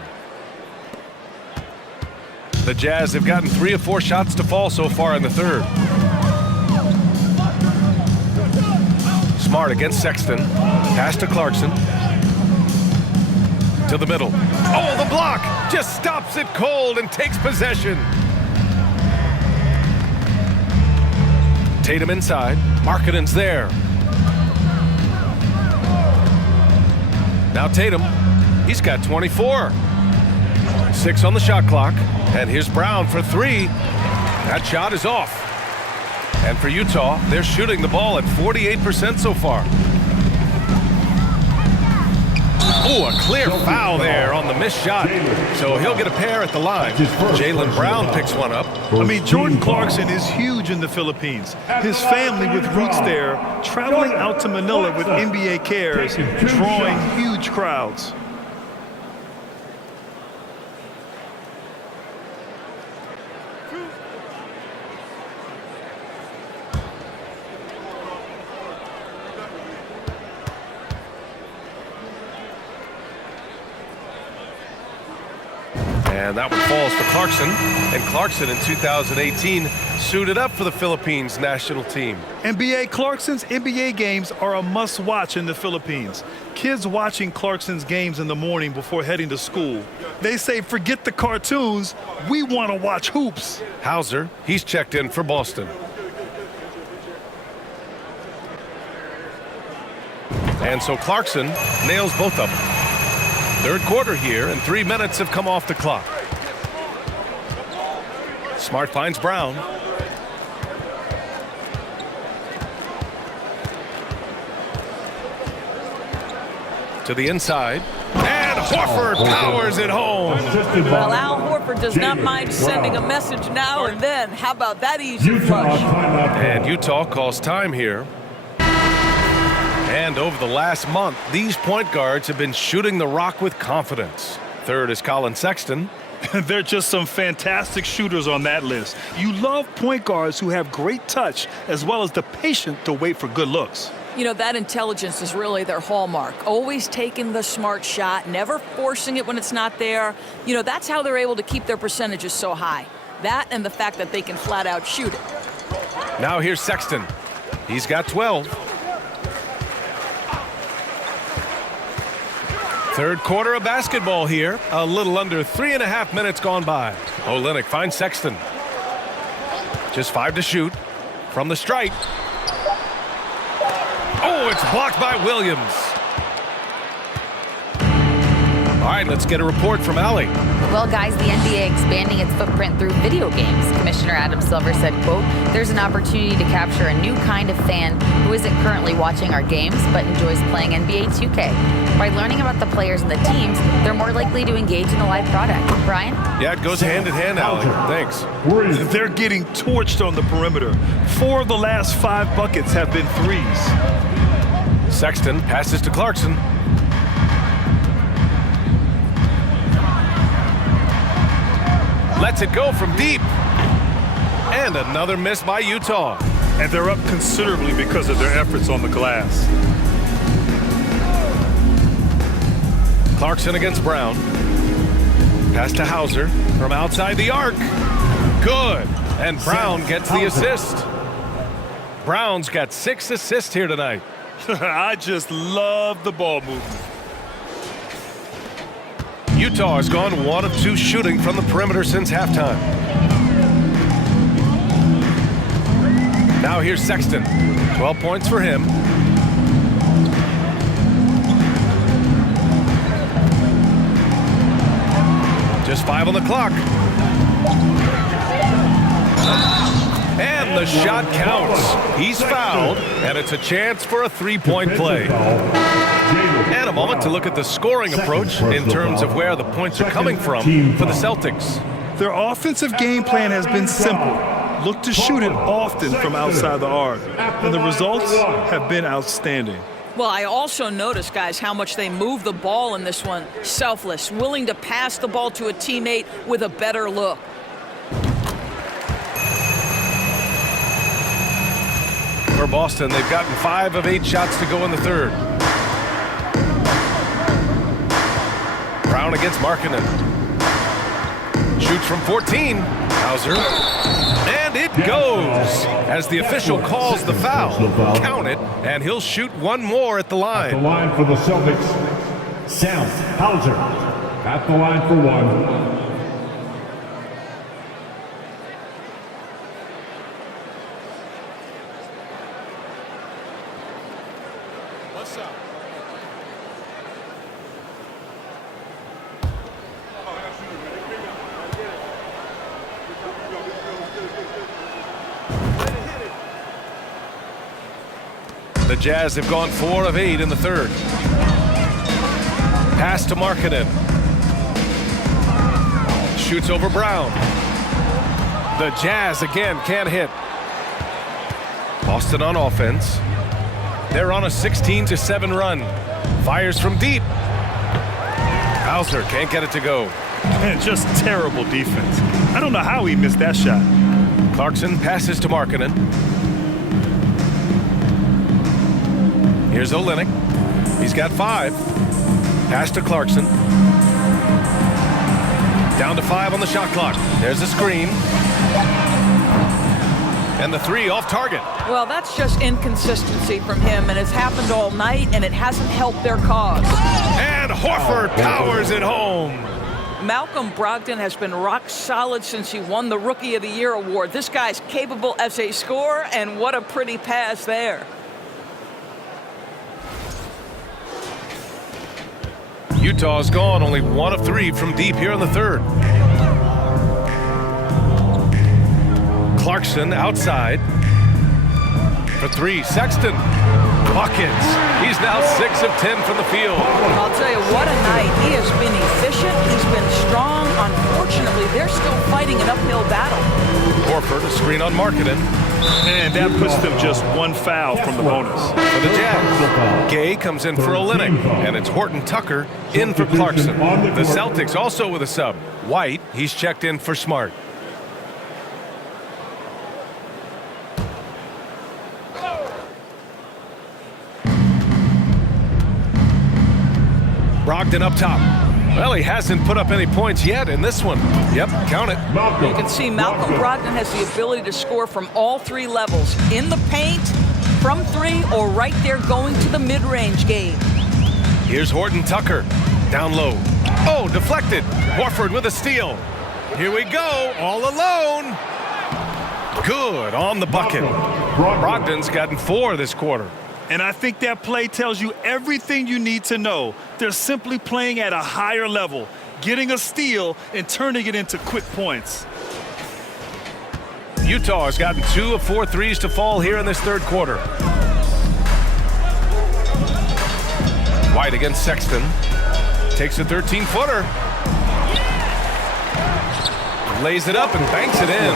The Jazz have gotten 3 of 4 shots to fall so far in the third. Smart against Sexton. Pass to Clarkson. To the middle. Oh, the block! Just stops it cold and takes possession. Tatum inside. Markkanen's there. Now Tatum. He's got 24. 6 on the shot clock. And here's Brown for 3. That shot is off. And for Utah, they're shooting the ball at 48% so far. Oh, a clear foul there on the missed shot. So he'll get a pair at the line. Jaylen Brown picks one up. I mean, Jordan Clarkson is huge in the Philippines. His family with roots there, traveling out to Manila with NBA cares, drawing huge crowds. And that one falls for Clarkson. And Clarkson in 2018 suited up for the Philippines national team. NBA Clarkson's NBA games are a must-watch in the Philippines. Kids watching Clarkson's games in the morning before heading to school. They say, forget the cartoons, we want to watch hoops. Hauser, he's checked in for Boston. And so Clarkson nails both of them. Third quarter here, and 3 minutes have come off the clock. Smart finds Brown. To the inside. And Horford powers it home. Well, Al Horford does not mind sending a message now and then. How about that easy flush? And Utah calls time here. And over the last month, these point guards have been shooting the rock with confidence. Third is Colin Sexton. There are just some fantastic shooters on that list. You love point guards who have great touch as well as the patience to wait for good looks. You know, that intelligence is really their hallmark. Always taking the smart shot, never forcing it when it's not there. You know, that's how they're able to keep their percentages so high. That and the fact that they can flat out shoot it. Now here's Sexton. He's got 12. Third quarter of basketball here. A little under 3.5 minutes gone by. Olynyk finds Sexton. Just 5 to shoot. From the stripe. Oh, it's blocked by Williams. All right, let's get a report from Allie. Well, guys, the NBA expanding its footprint through video games. Commissioner Adam Silver said, quote, there's an opportunity to capture a new kind of fan who isn't currently watching our games but enjoys playing NBA 2K. By learning about the players and the teams, they're more likely to engage in the live product. Brian? Yeah, it goes hand in hand, Allie. Thanks. They're getting torched on the perimeter. 4 of the last 5 buckets have been threes. Sexton passes to Clarkson. Lets it go from deep. And another miss by Utah. And they're up considerably because of their efforts on the glass. Clarkson against Brown. Pass to Hauser from outside the arc. Good. And Brown gets the assist. Brown's got 6 assists here tonight. I just love the ball movement. Utah has gone 1 of 2 shooting from the perimeter since halftime. Now here's Sexton. 12 points for him. Just 5 on the clock. And the shot counts. He's fouled, and it's a chance for a 3-point play. And a moment to look at the scoring approach in terms of where the points are coming from for the Celtics. Their offensive game plan has been simple. Look to shoot it often from outside the arc. And the results have been outstanding. Well, I also noticed, guys, how much they move the ball in this one. Selfless, willing to pass the ball to a teammate with a better look. For Boston, they've gotten 5 of 8 shots to go in the third. Brown against Markkanen. Shoots from 14. Hauser. And it goes as the official calls the foul. Count it, and he'll shoot 1 more at the line. At the line for the Celtics, Sam Hauser. At the line for 1. What's up? The Jazz have gone 4 of 8 in the third. Pass to Markkanen. Shoots over Brown. The Jazz again can't hit. Boston on offense. They're on a 16-7 run. Fires from deep. Hauser can't get it to go. And just terrible defense. I don't know how he missed that shot. Clarkson passes to Markkanen. Here's Olynyk. He's got 5. Pass to Clarkson. Down to 5 on the shot clock. There's a screen. And the 3 off target. Well, that's just inconsistency from him, and it's happened all night, and it hasn't helped their cause. And Horford powers it home. Malcolm Brogdon has been rock solid since he won the Rookie of the Year award. This guy's capable as a scorer, and what a pretty pass there. Utah's gone only 1 of 3 from deep here in the third. Clarkson outside for 3. Sexton buckets. He's now 6 of 10 from the field. I'll tell you, what a night. He has been efficient. He's been strong. Unfortunately, they're still fighting an uphill battle. Horford, a screen on Markkanen. And that puts them just 1 foul from the bonus. For the Jazz, Gay comes in for Olynyk, and it's Horton Tucker in for Clarkson. The Celtics also with a sub. White, he's checked in for Smart. Brogdon up top. Well, he hasn't put up any points yet in this one. Yep, count it. You can see Malcolm Brogdon has the ability to score from all 3 levels. In the paint, from 3, or right there going to the mid-range game. Here's Horton Tucker. Down low. Oh, deflected. Horford with a steal. Here we go, all alone. Good on the bucket. Brogdon's gotten 4 this quarter. And I think that play tells you everything you need to know. They're simply playing at a higher level, getting a steal and turning it into quick points. Utah has gotten 2 of 4 threes to fall here in this third quarter. White against Sexton. Takes a 13-footer. Lays it up and banks it in.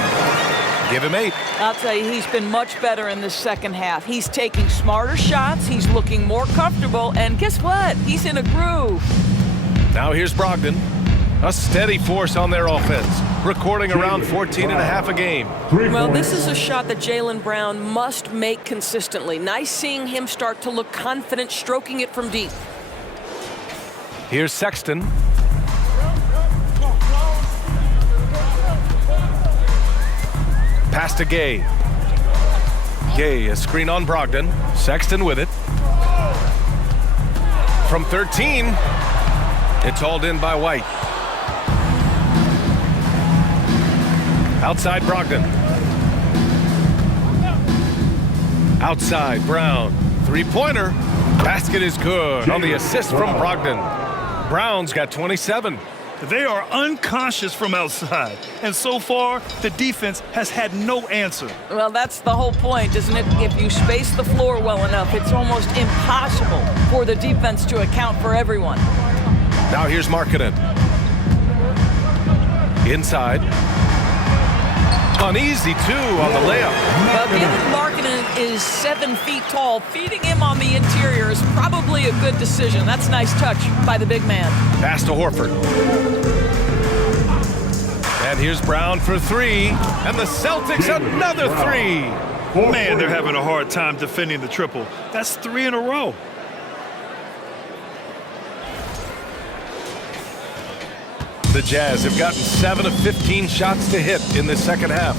Give him 8. I'll tell you, he's been much better in the second half. He's taking smarter shots. He's looking more comfortable. And guess what? He's in a groove. Now here's Brogdon. A steady force on their offense, recording around 14.5 a game. Well, this is a shot that Jaylen Brown must make consistently. Nice seeing him start to look confident, stroking it from deep. Here's Sexton. Pass to Gay. Gay, a screen on Brogdon. Sexton with it. From 13, it's hauled in by White. Outside Brogdon. Outside Brown. Three-pointer. Basket is good on the assist from Brogdon. Brown's got 27. They are unconscious from outside, and so far, the defense has had no answer. Well, that's the whole point, isn't it? If you space the floor well enough, it's almost impossible for the defense to account for everyone. Now here's Markkanen. Inside. Uneasy, too, on the layup. Well, given Markkanen is 7 feet tall, feeding him on the interior is probably a good decision. That's a nice touch by the big man. Pass to Horford. And here's Brown for 3. And the Celtics another 3. Man, they're having a hard time defending the triple. That's 3 in a row. The Jazz have gotten 7 of 15 shots to hit in this second half.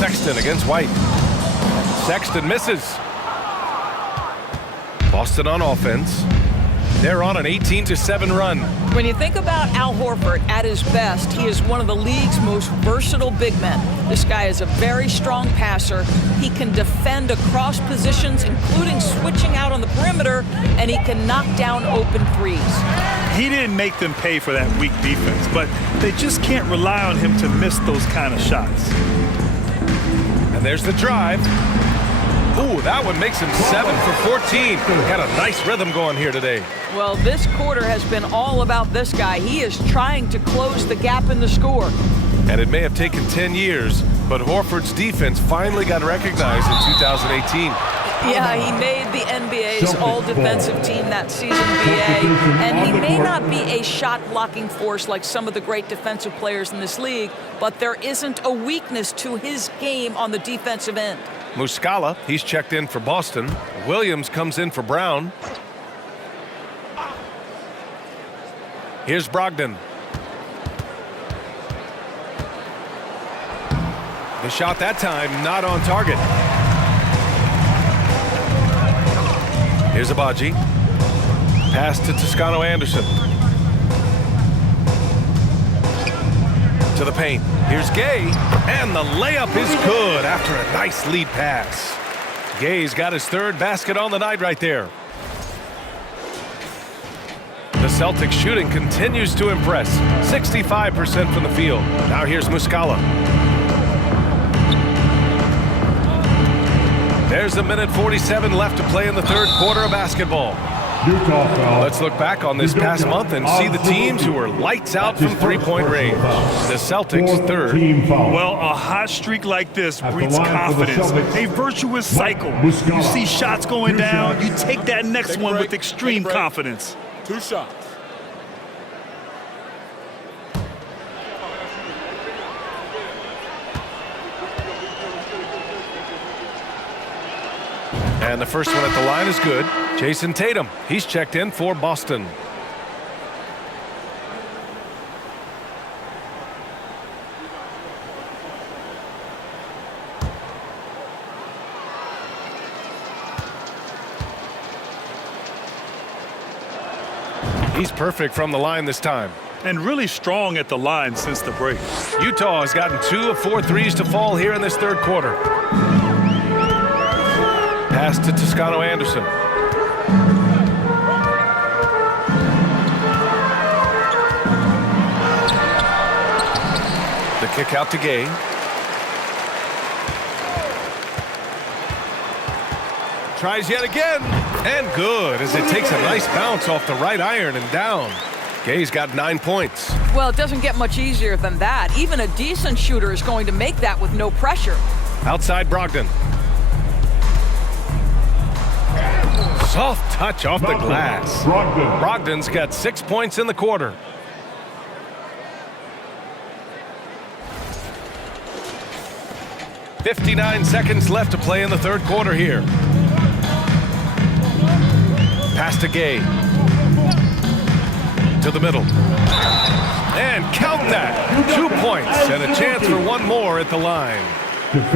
Sexton against White. Sexton misses. Boston on offense. They're on an 18-7 run. When you think about Al Horford at his best, he is one of the league's most versatile big men. This guy is a very strong passer. He can defend across positions, including switching out on the perimeter, and he can knock down open threes. He didn't make them pay for that weak defense, but they just can't rely on him to miss those kind of shots. And there's the drive. Ooh, that one makes him 7 for 14. Got a nice rhythm going here today. Well, this quarter has been all about this guy. He is trying to close the gap in the score. And it may have taken 10 years, but Horford's defense finally got recognized in 2018. Yeah, he made the NBA's all-defensive team that season, BA, and he may not be a shot-blocking force like some of the great defensive players in this league, but there isn't a weakness to his game on the defensive end. Muscala, he's checked in for Boston. Williams comes in for Brown. Here's Brogdon. The shot that time not on target. Here's Abaji. Pass to Toscano-Anderson. To the paint. Here's Gay, and the layup is good after a nice lead pass. Gay's got his 3rd basket on the night right there. The Celtics shooting continues to impress. 65% from the field. Now here's Muscala. There's a minute 47 left to play in the 3rd quarter of basketball. Let's look back on this past month and see the teams who were lights out from three-point range. The Celtics 3rd. Well, a hot streak like this breeds confidence, a virtuous cycle. You see shots going down, you take that next one with extreme confidence. 2 shots. And the first one at the line is good. Jason Tatum, he's checked in for Boston. He's perfect from the line this time. And really strong at the line since the break. Utah has gotten 2 of 4 threes to fall here in this 3rd quarter. Pass to Toscano-Anderson. The kick out to Gay. Tries yet again, and good as it takes a nice bounce off the right iron and down. Gay's got 9 points. Well, it doesn't get much easier than that. Even a decent shooter is going to make that with no pressure. Outside Brogdon. Soft touch off the glass. Brogdon's got 6 points in the quarter. "59 seconds left to play in the third quarter here. Pass to Gay. To the middle. And count that. 2 points and a chance for one more at the line.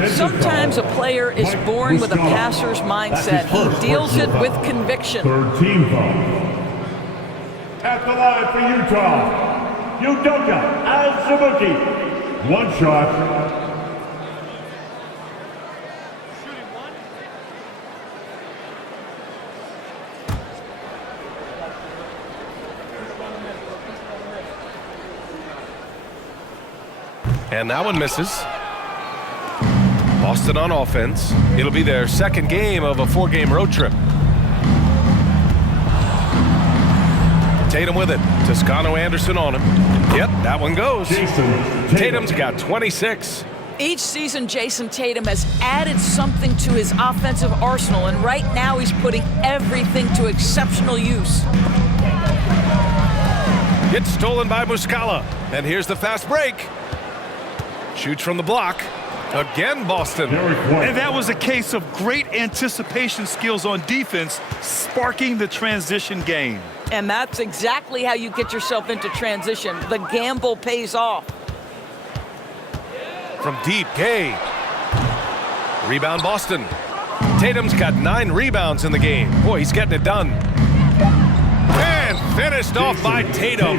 Sometimes a player is born with a passer's mindset. He deals it with conviction. Third team foul. At the line for Utah, Udoka Azubuike. One shot. And that one misses. Boston on offense. It'll be their second game of a 4-game road trip. Tatum with it. Toscano Anderson on him. Yep, that one goes. Tatum's got 26. Each season, Jason Tatum has added something to his offensive arsenal, and right now he's putting everything to exceptional use. Gets stolen by Muscala. And here's the fast break. Shoots from the block. Again, Boston. And that was a case of great anticipation skills on defense, sparking the transition game. And that's exactly how you get yourself into transition. The gamble pays off. From deep, Gay. Rebound, Boston. Tatum's got 9 rebounds in the game. Boy, he's getting it done. And finished off by Tatum.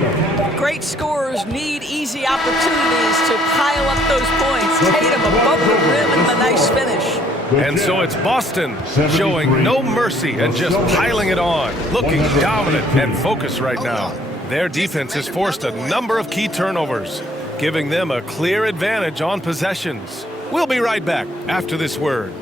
Great scorers need easy opportunities to pile up those points. Tatum above the rim and the nice finish. And so it's Boston showing no mercy and just piling it on. Looking dominant and focused right now. Their defense has forced a number of key turnovers, giving them a clear advantage on possessions. We'll be right back after this word.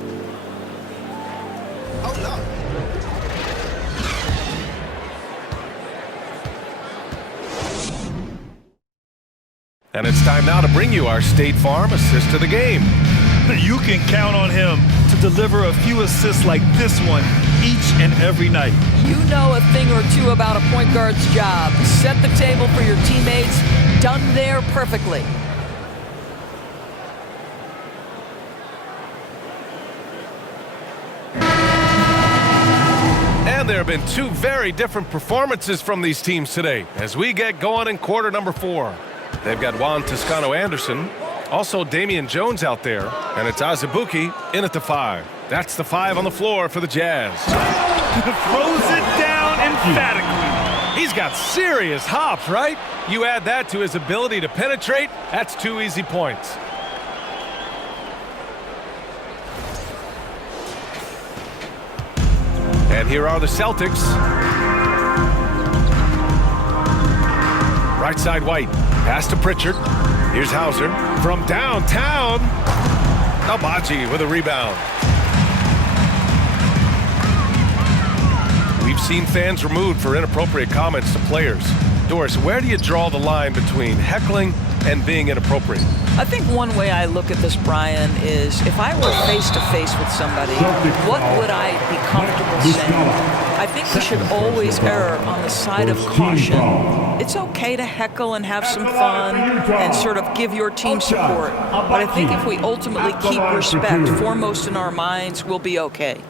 And it's time now to bring you our State Farm assist to the game. You can count on him to deliver a few assists like this one each and every night. You know a thing or two about a point guard's job. Set the table for your teammates. Done there perfectly. And there have been 2 very different performances from these teams today as we get going in quarter number 4. They've got Juan Toscano Anderson, also Damian Jones out there, and it's Azubuike in at the 5. That's the 5 on the floor for the Jazz. Throws it down emphatically. He's got serious hops, right? You add that to his ability to penetrate, that's 2 easy points. And here are the Celtics. Right side White. Pass to Pritchard. Here's Hauser from downtown. Albaji with a rebound. We've seen fans removed for inappropriate comments to players. Doris, where do you draw the line between heckling and being inappropriate? I think one way I look at this, Brian, is if I were face-to-face with somebody, what would I be comfortable saying? I think we should always err on the side of caution. It's okay to heckle and have some fun and sort of give your team support. But I think if we ultimately keep respect foremost in our minds, we'll be okay.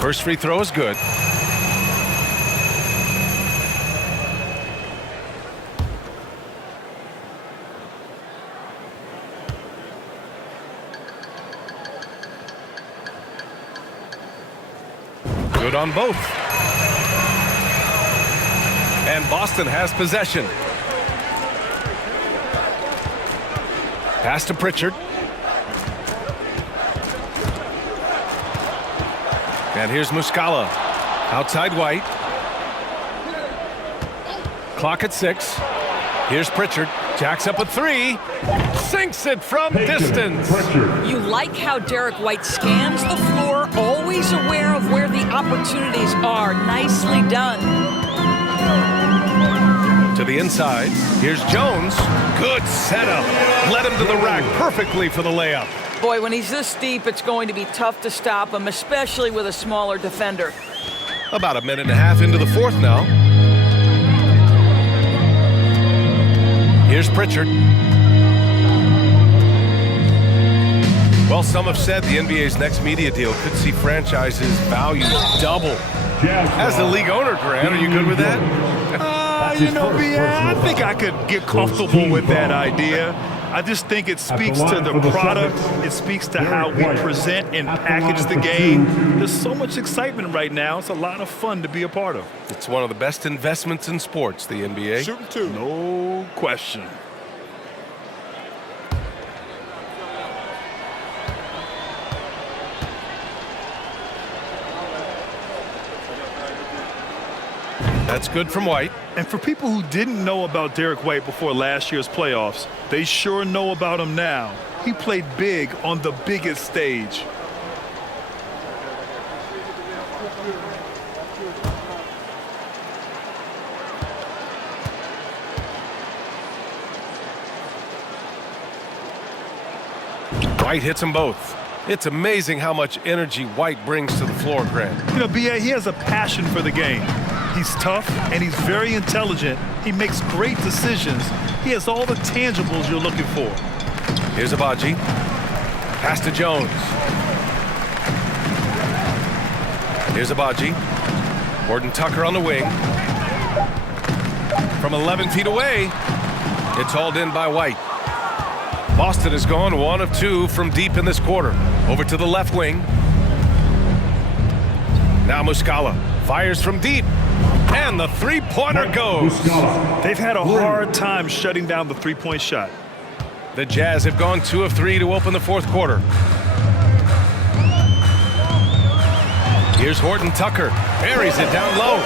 First free throw is good. Good on both. And Boston has possession. Pass to Pritchard. And here's Muscala. Outside White. Clock at 6. Here's Pritchard. Jacks up a 3. Sinks it from distance. You like how Derek White scans the floor, always aware of where the opportunities are. Nicely done. To the inside. Here's Jones. Good setup. Led him to the rack perfectly for the layup. Boy, when he's this deep, it's going to be tough to stop him, especially with a smaller defender. About a minute and a half into the fourth now. Here's Pritchard. Well, some have said the NBA's next media deal could see franchises' values double. As the league owner, Grant, are you good with that? You know, I think I could get comfortable with that idea. I just think it speaks to the product. It speaks to how we present and package the game. There's so much excitement right now. It's a lot of fun to be a part of. It's one of the best investments in sports, the NBA. Shooting 2. No question. That's good from White. And for people who didn't know about Derek White before last year's playoffs, they sure know about him now. He played big on the biggest stage. White hits them both. It's amazing how much energy White brings to the floor, Grant. You know, B.A., he has a passion for the game. He's tough and he's very intelligent. He makes great decisions. He has all the tangibles you're looking for. Here's Abaji. Pass to Jones. Here's Abaji. Gordon Tucker on the wing. From 11 feet away, it's hauled in by White. Boston has gone 1 of 2 from deep in this quarter. Over to the left wing. Now Muscala fires from deep. And the three-pointer goes. They've had a hard time shutting down the three-point shot. The Jazz have gone 2 of 3 to open the fourth quarter. Here's Horton Tucker. Buries it down low.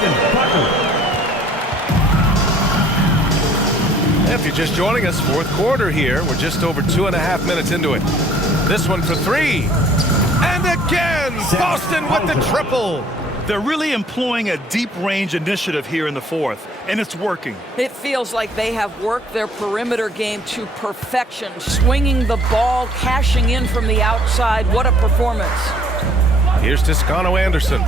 If you're just joining us, fourth quarter here. We're just over 2.5 minutes into it. This one for 3. And again, Boston with the triple. They're really employing a deep-range initiative here in the fourth, and it's working. It feels like they have worked their perimeter game to perfection, swinging the ball, cashing in from the outside. What a performance. Here's Toscano Anderson.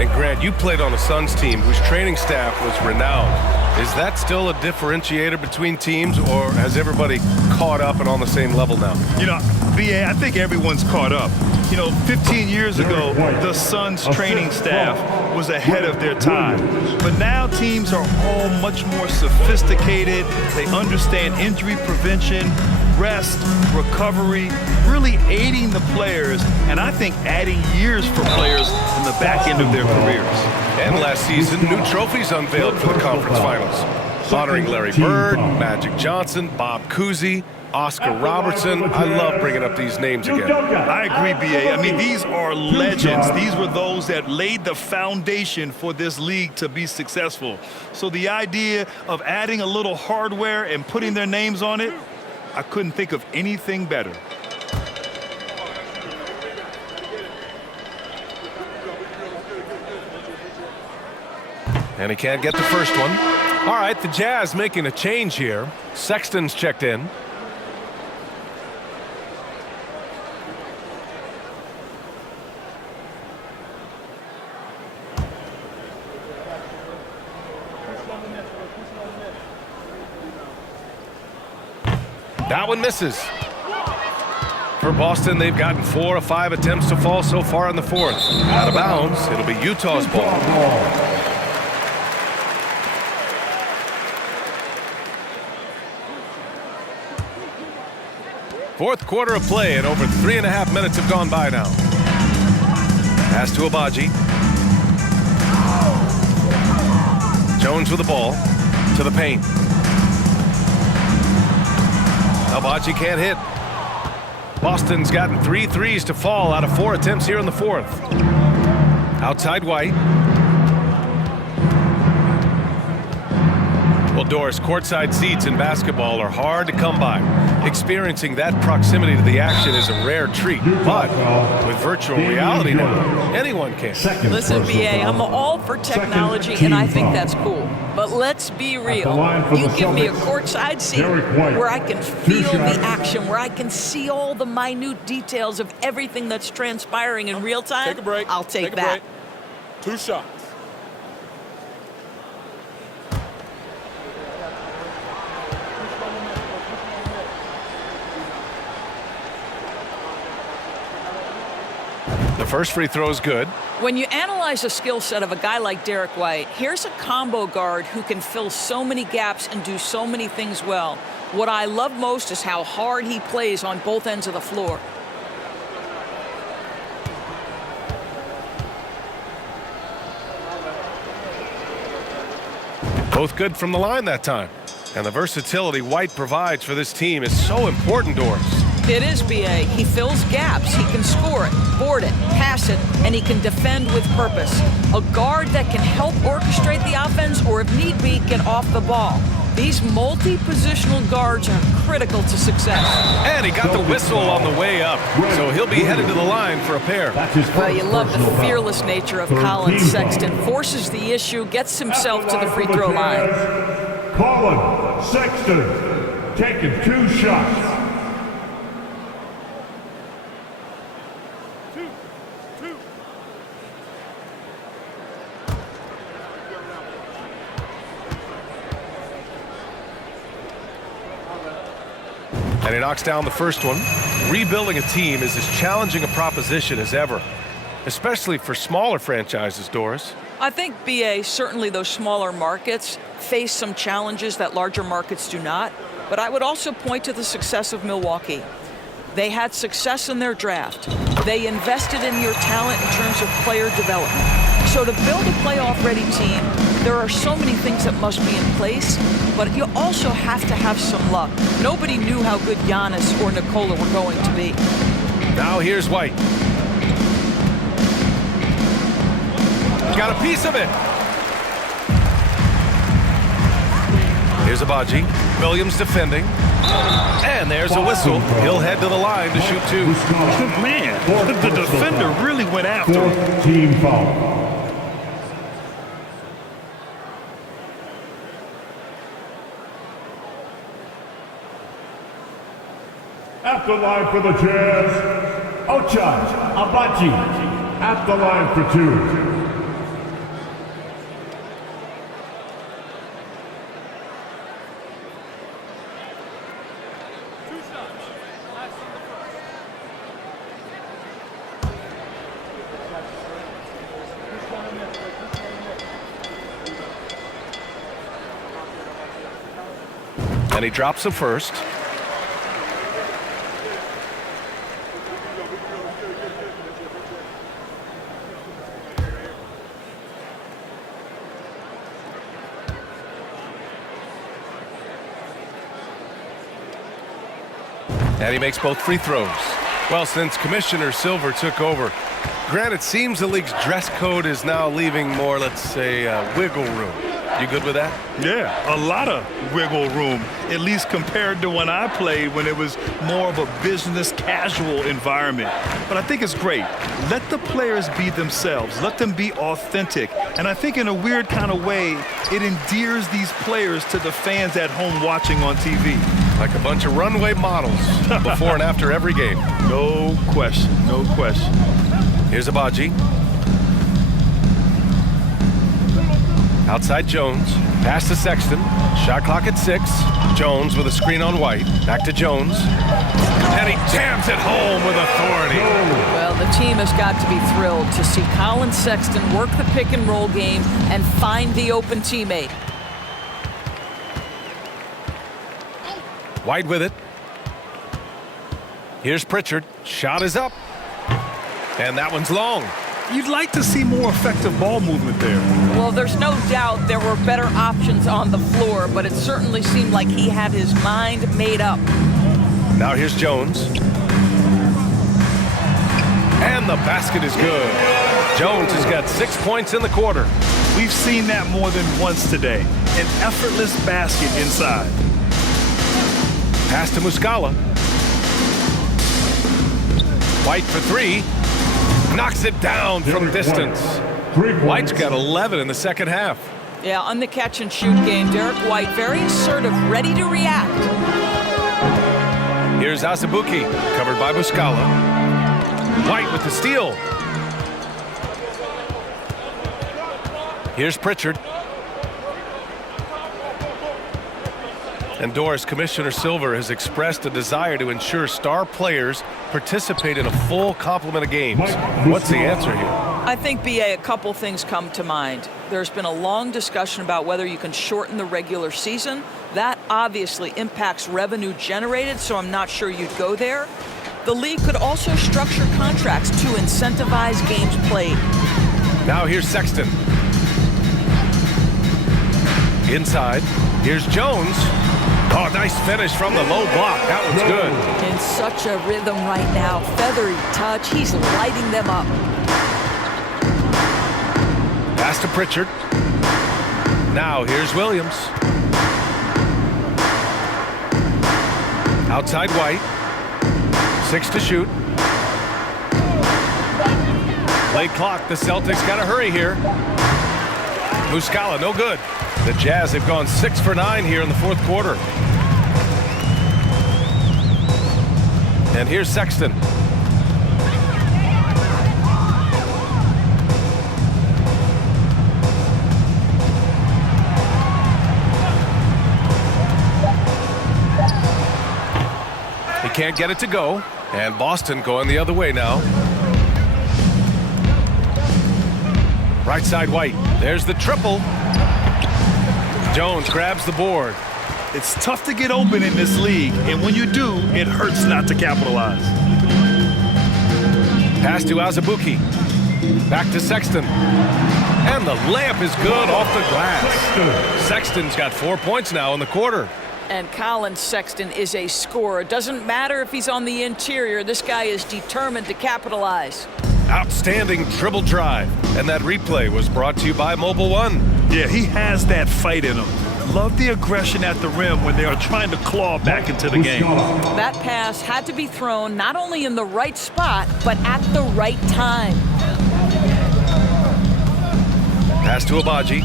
And Grant, you played on a Suns team whose training staff was renowned. Is that still a differentiator between teams, or has everybody caught up and on the same level now? You know, B.A., I think everyone's caught up. You know, 15 years ago, the Suns training staff was ahead of their time. But now teams are all much more sophisticated. They understand injury prevention, rest, recovery, really aiding the players, and I think adding years for players in the back end of their careers. And last season, new trophies unveiled for the conference finals, honoring Larry Bird, Magic Johnson, Bob Cousy, Oscar Robertson. I love bringing up these names again. I agree, B.A. I mean, these are legends. These were those that laid the foundation for this league to be successful. So the idea of adding a little hardware and putting their names on it, I couldn't think of anything better. And he can't get the first one. All right, the Jazz making a change here. Sexton's checked in. That one misses. For Boston, they've gotten 4 of 5 attempts to fall so far in the fourth. Out of bounds, it'll be Utah's ball. Fourth quarter of play, and over 3.5 minutes have gone by now. Pass to Abaji. Jones with the ball to the paint. Abaji can't hit. Boston's gotten 3 threes to fall out of 4 attempts here in the fourth. Outside White. Well, Doris, courtside seats in basketball are hard to come by. Experiencing that proximity to the action is a rare treat, but with virtual reality now, anyone can. Listen, BA, I'm all for technology, and I think that's cool. But let's be real. You give me a courtside seat where I can feel the action, where I can see all the minute details of everything that's transpiring in real time. Take a break. I'll take a that. break. 2 shots. The first free throw is good. When you analyze the skill set of a guy like Derek White, here's a combo guard who can fill so many gaps and do so many things well. What I love most is how hard he plays on both ends of the floor. Both good from the line that time. And the versatility White provides for this team is so important, Doris. It is, BA. He fills gaps. He can score it, board it, pass it, and he can defend with purpose. A guard that can help orchestrate the offense or, if need be, get off the ball. These multi-positional guards are critical to success. And he got the whistle on the way up, so he'll be headed to the line for a pair. Well, you love the fearless nature of Colin Sexton. Forces the issue, gets himself to the free throw line. Colin Sexton taking 2 shots. And he knocks down the first one. Rebuilding a team is as challenging a proposition as ever, especially for smaller franchises, Doris. I think, BA, certainly those smaller markets face some challenges that larger markets do not. But I would also point to the success of Milwaukee. They had success in their draft. They invested in your talent in terms of player development. So to build a playoff-ready team, there are so many things that must be in place, but you also have to have some luck. Nobody knew how good Giannis or Nikola were going to be. Now here's White. Got a piece of it. Here's Abaji. Williams defending. And there's a whistle. He'll head to the line to shoot 2. Man, the defender really went after him. 4th team foul. At the line for the Jazz, Ochai Abaji. At the line for 2. And he drops the first. And he makes both free throws. Well, since Commissioner Silver took over, granted, it seems the league's dress code is now leaving more, let's say, wiggle room. You good with that? Yeah, a lot of wiggle room, at least compared to when I played, when it was more of a business casual environment. But I think it's great. Let the players be themselves. Let them be authentic. And I think in a weird kind of way, it endears these players to the fans at home watching on TV. Like a bunch of runway models before and after every game. No question, no question. Here's Abaji. Outside Jones. Pass to Sexton. Shot clock at 6. Jones with a screen on White. Back to Jones. And he jams it home with authority. Well, the team has got to be thrilled to see Colin Sexton work the pick and roll game and find the open teammate. White with it. Here's Pritchard. Shot is up. And that one's long. You'd like to see more effective ball movement there. Well, there's no doubt there were better options on the floor, but it certainly seemed like he had his mind made up. Now here's Jones. And the basket is good. Jones has got 6 points in the quarter. We've seen that more than once today. An effortless basket inside. Pass to Muscala. White for three. Knocks it down from distance. White's got 11 in the second half. Yeah, on the catch and shoot game, Derek White very assertive, ready to react. Here's Azubuike, covered by Muscala. White with the steal. Here's Pritchard. And Doris, Commissioner Silver has expressed a desire to ensure star players participate in a full complement of games. What's the answer here? I think, BA, a couple things come to mind. There's been a long discussion about whether you can shorten the regular season. That obviously impacts revenue generated, so I'm not sure you'd go there. The league could also structure contracts to incentivize games played. Now here's Sexton. Inside, here's Jones. Oh, nice finish from the low block. That one's good. In such a rhythm right now. Feathery touch. He's lighting them up. Pass to Pritchard. Now here's Williams. Outside White. 6 to shoot. Late clock. The Celtics got to hurry here. Muscala, no good. The Jazz have gone 6 for 9 here in the fourth quarter. And here's Sexton. He can't get it to go. And Boston going the other way now. Right side White. There's the triple. Jones grabs the board. It's tough to get open in this league, and when you do, it hurts not to capitalize. Pass to Azubuike. Back to Sexton. And the layup is good off the glass. Sexton's got 4 points now in the quarter. And Colin Sexton is a scorer. Doesn't matter if he's on the interior. This guy is determined to capitalize. Outstanding dribble drive. And that replay was brought to you by Mobile One. Yeah, he has that fight in him. Love the aggression at the rim when they are trying to claw back into the game. That pass had to be thrown not only in the right spot, but at the right time. Pass to Abaji.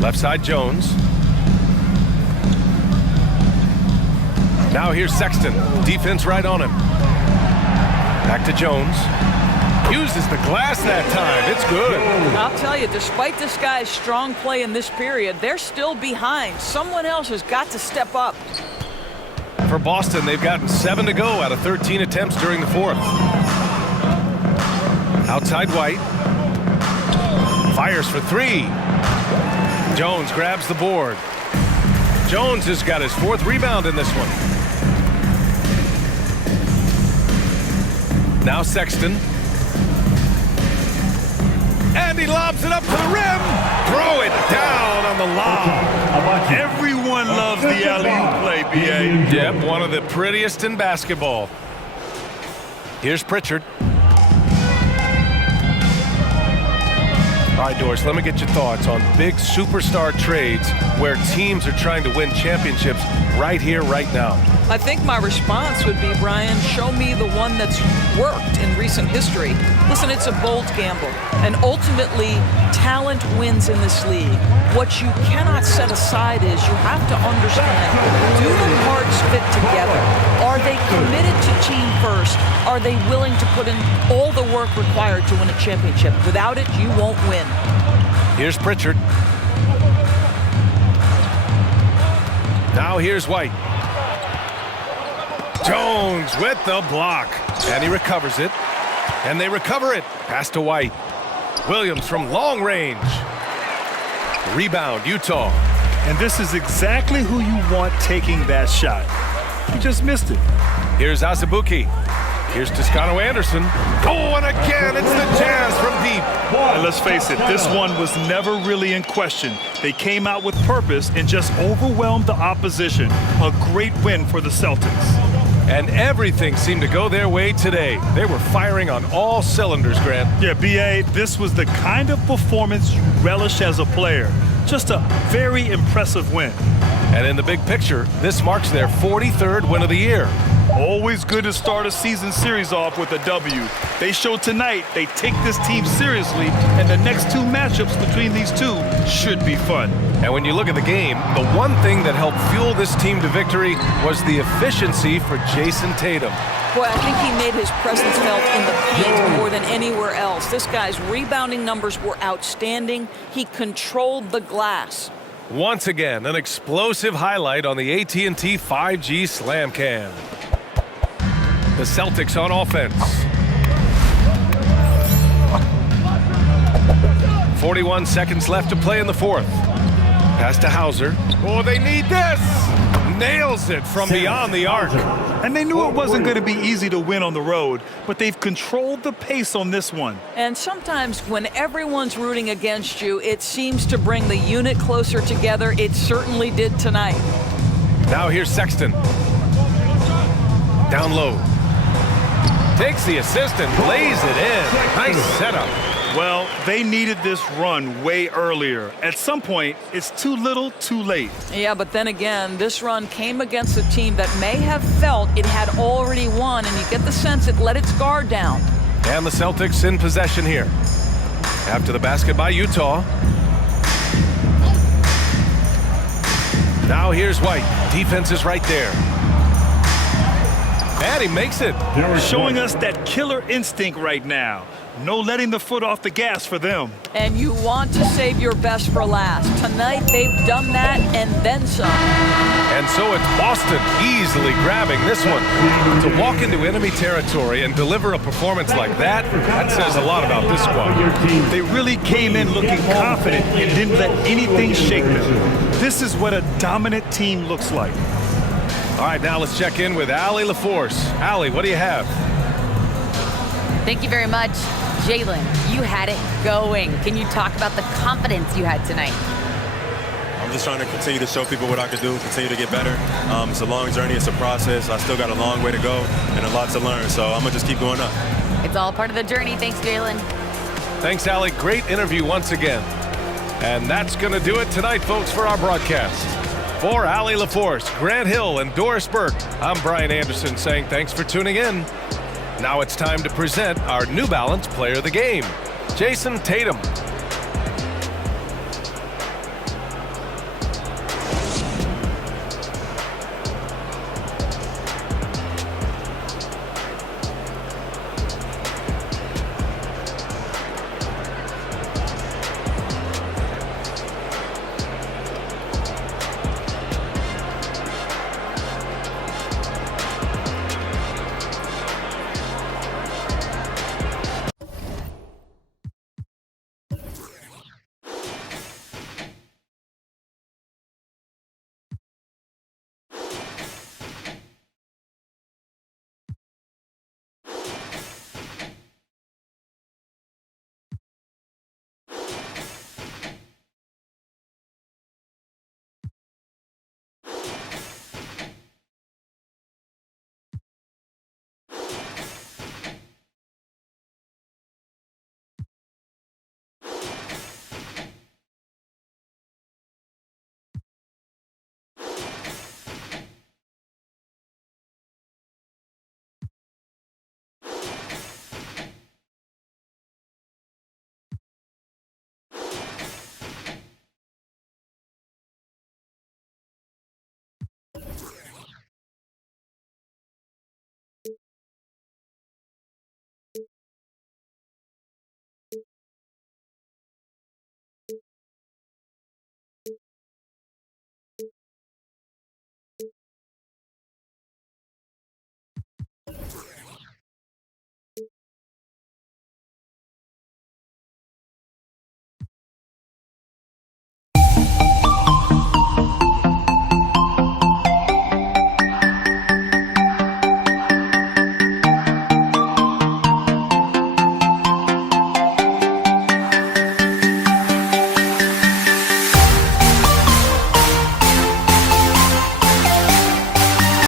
Left side Jones. Now here's Sexton. Defense right on him. Back to Jones. Uses the glass that time. It's good. I'll tell you, despite this guy's strong play in this period, they're still behind. Someone else has got to step up. For Boston, they've gotten 7 to go out of 13 attempts during the fourth. Outside White. Fires for 3. Jones grabs the board. Jones has got his 4th rebound in this one. Now Sexton. And he lobs it up to the rim. Throw it down on the lob. Everyone loves the alley-oop play, BA. Yep, one of the prettiest in basketball. Here's Pritchard. All right, Doris, let me get your thoughts on big superstar trades where teams are trying to win championships right here, right now. I think my response would be, Brian, show me the one that's worked in recent history. Listen, it's a bold gamble, and ultimately, talent wins in this league. What you cannot set aside is you have to understand, do the parts fit together? Are they committed to team first? Are they willing to put in all the work required to win a championship? Without it, you won't win. Here's Pritchard. Now here's White. Jones with the block. And he recovers it. And they recover it. Pass to White. Williams from long range. Rebound, Utah. And this is exactly who you want taking that shot. He just missed it. Here's Azubuike. Here's Toscano Anderson. Oh, and again, it's the Jazz from deep. And let's face it, this one was never really in question. They came out with purpose and just overwhelmed the opposition. A great win for the Celtics. And everything seemed to go their way today. They were firing on all cylinders, Grant. Yeah, B.A., this was the kind of performance you relish as a player. Just a very impressive win. And in the big picture, this marks their 43rd win of the year. Always good to start a season series off with a W. They showed tonight they take this team seriously, and the next two matchups between these two should be fun. And when you look at the game, the one thing that helped fuel this team to victory was the efficiency for Jason Tatum. Boy, I think he made his presence felt in the paint more than anywhere else. This guy's rebounding numbers were outstanding. He controlled the glass. Once again, an explosive highlight on the AT&T 5G Slam Cam. The Celtics on offense. 41 seconds left to play in the fourth. Pass to Hauser. Oh, they need this! Nails it from beyond the arc. And they knew it wasn't going to be easy to win on the road, but they've controlled the pace on this one. And sometimes when everyone's rooting against you, it seems to bring the unit closer together. It certainly did tonight. Now here's Sexton. Down low. Takes the assist and lays it in. Nice setup. Well, they needed this run way earlier. At some point, it's too little, too late. Yeah, but then again, this run came against a team that may have felt it had already won, and you get the sense it let its guard down. And the Celtics in possession here. After the basket by Utah. Now here's White. Defense is right there. And he makes it. Showing us that killer instinct right now. No letting the foot off the gas for them. And you want to save your best for last. Tonight, they've done that and then some. And so it's Boston easily grabbing this one. To walk into enemy territory and deliver a performance like that, that says a lot about this squad. They really came in looking confident and didn't let anything shake them. This is what a dominant team looks like. All right, now let's check in with Allie LaForce. Allie, what do you have? Thank you very much. Jalen, you had it going. Can you talk about the confidence you had tonight? I'm just trying to continue to show people what I can do, continue to get better. It's a long journey, it's a process. I still got a long way to go and a lot to learn, so I'm going to just keep going up. It's all part of the journey. Thanks, Jalen. Thanks, Allie. Great interview once again. And that's going to do it tonight, folks, for our broadcast. For Allie LaForce, Grant Hill, and Doris Burke, I'm Brian Anderson saying thanks for tuning in. Now it's time to present our New Balance Player of the Game, Jason Tatum.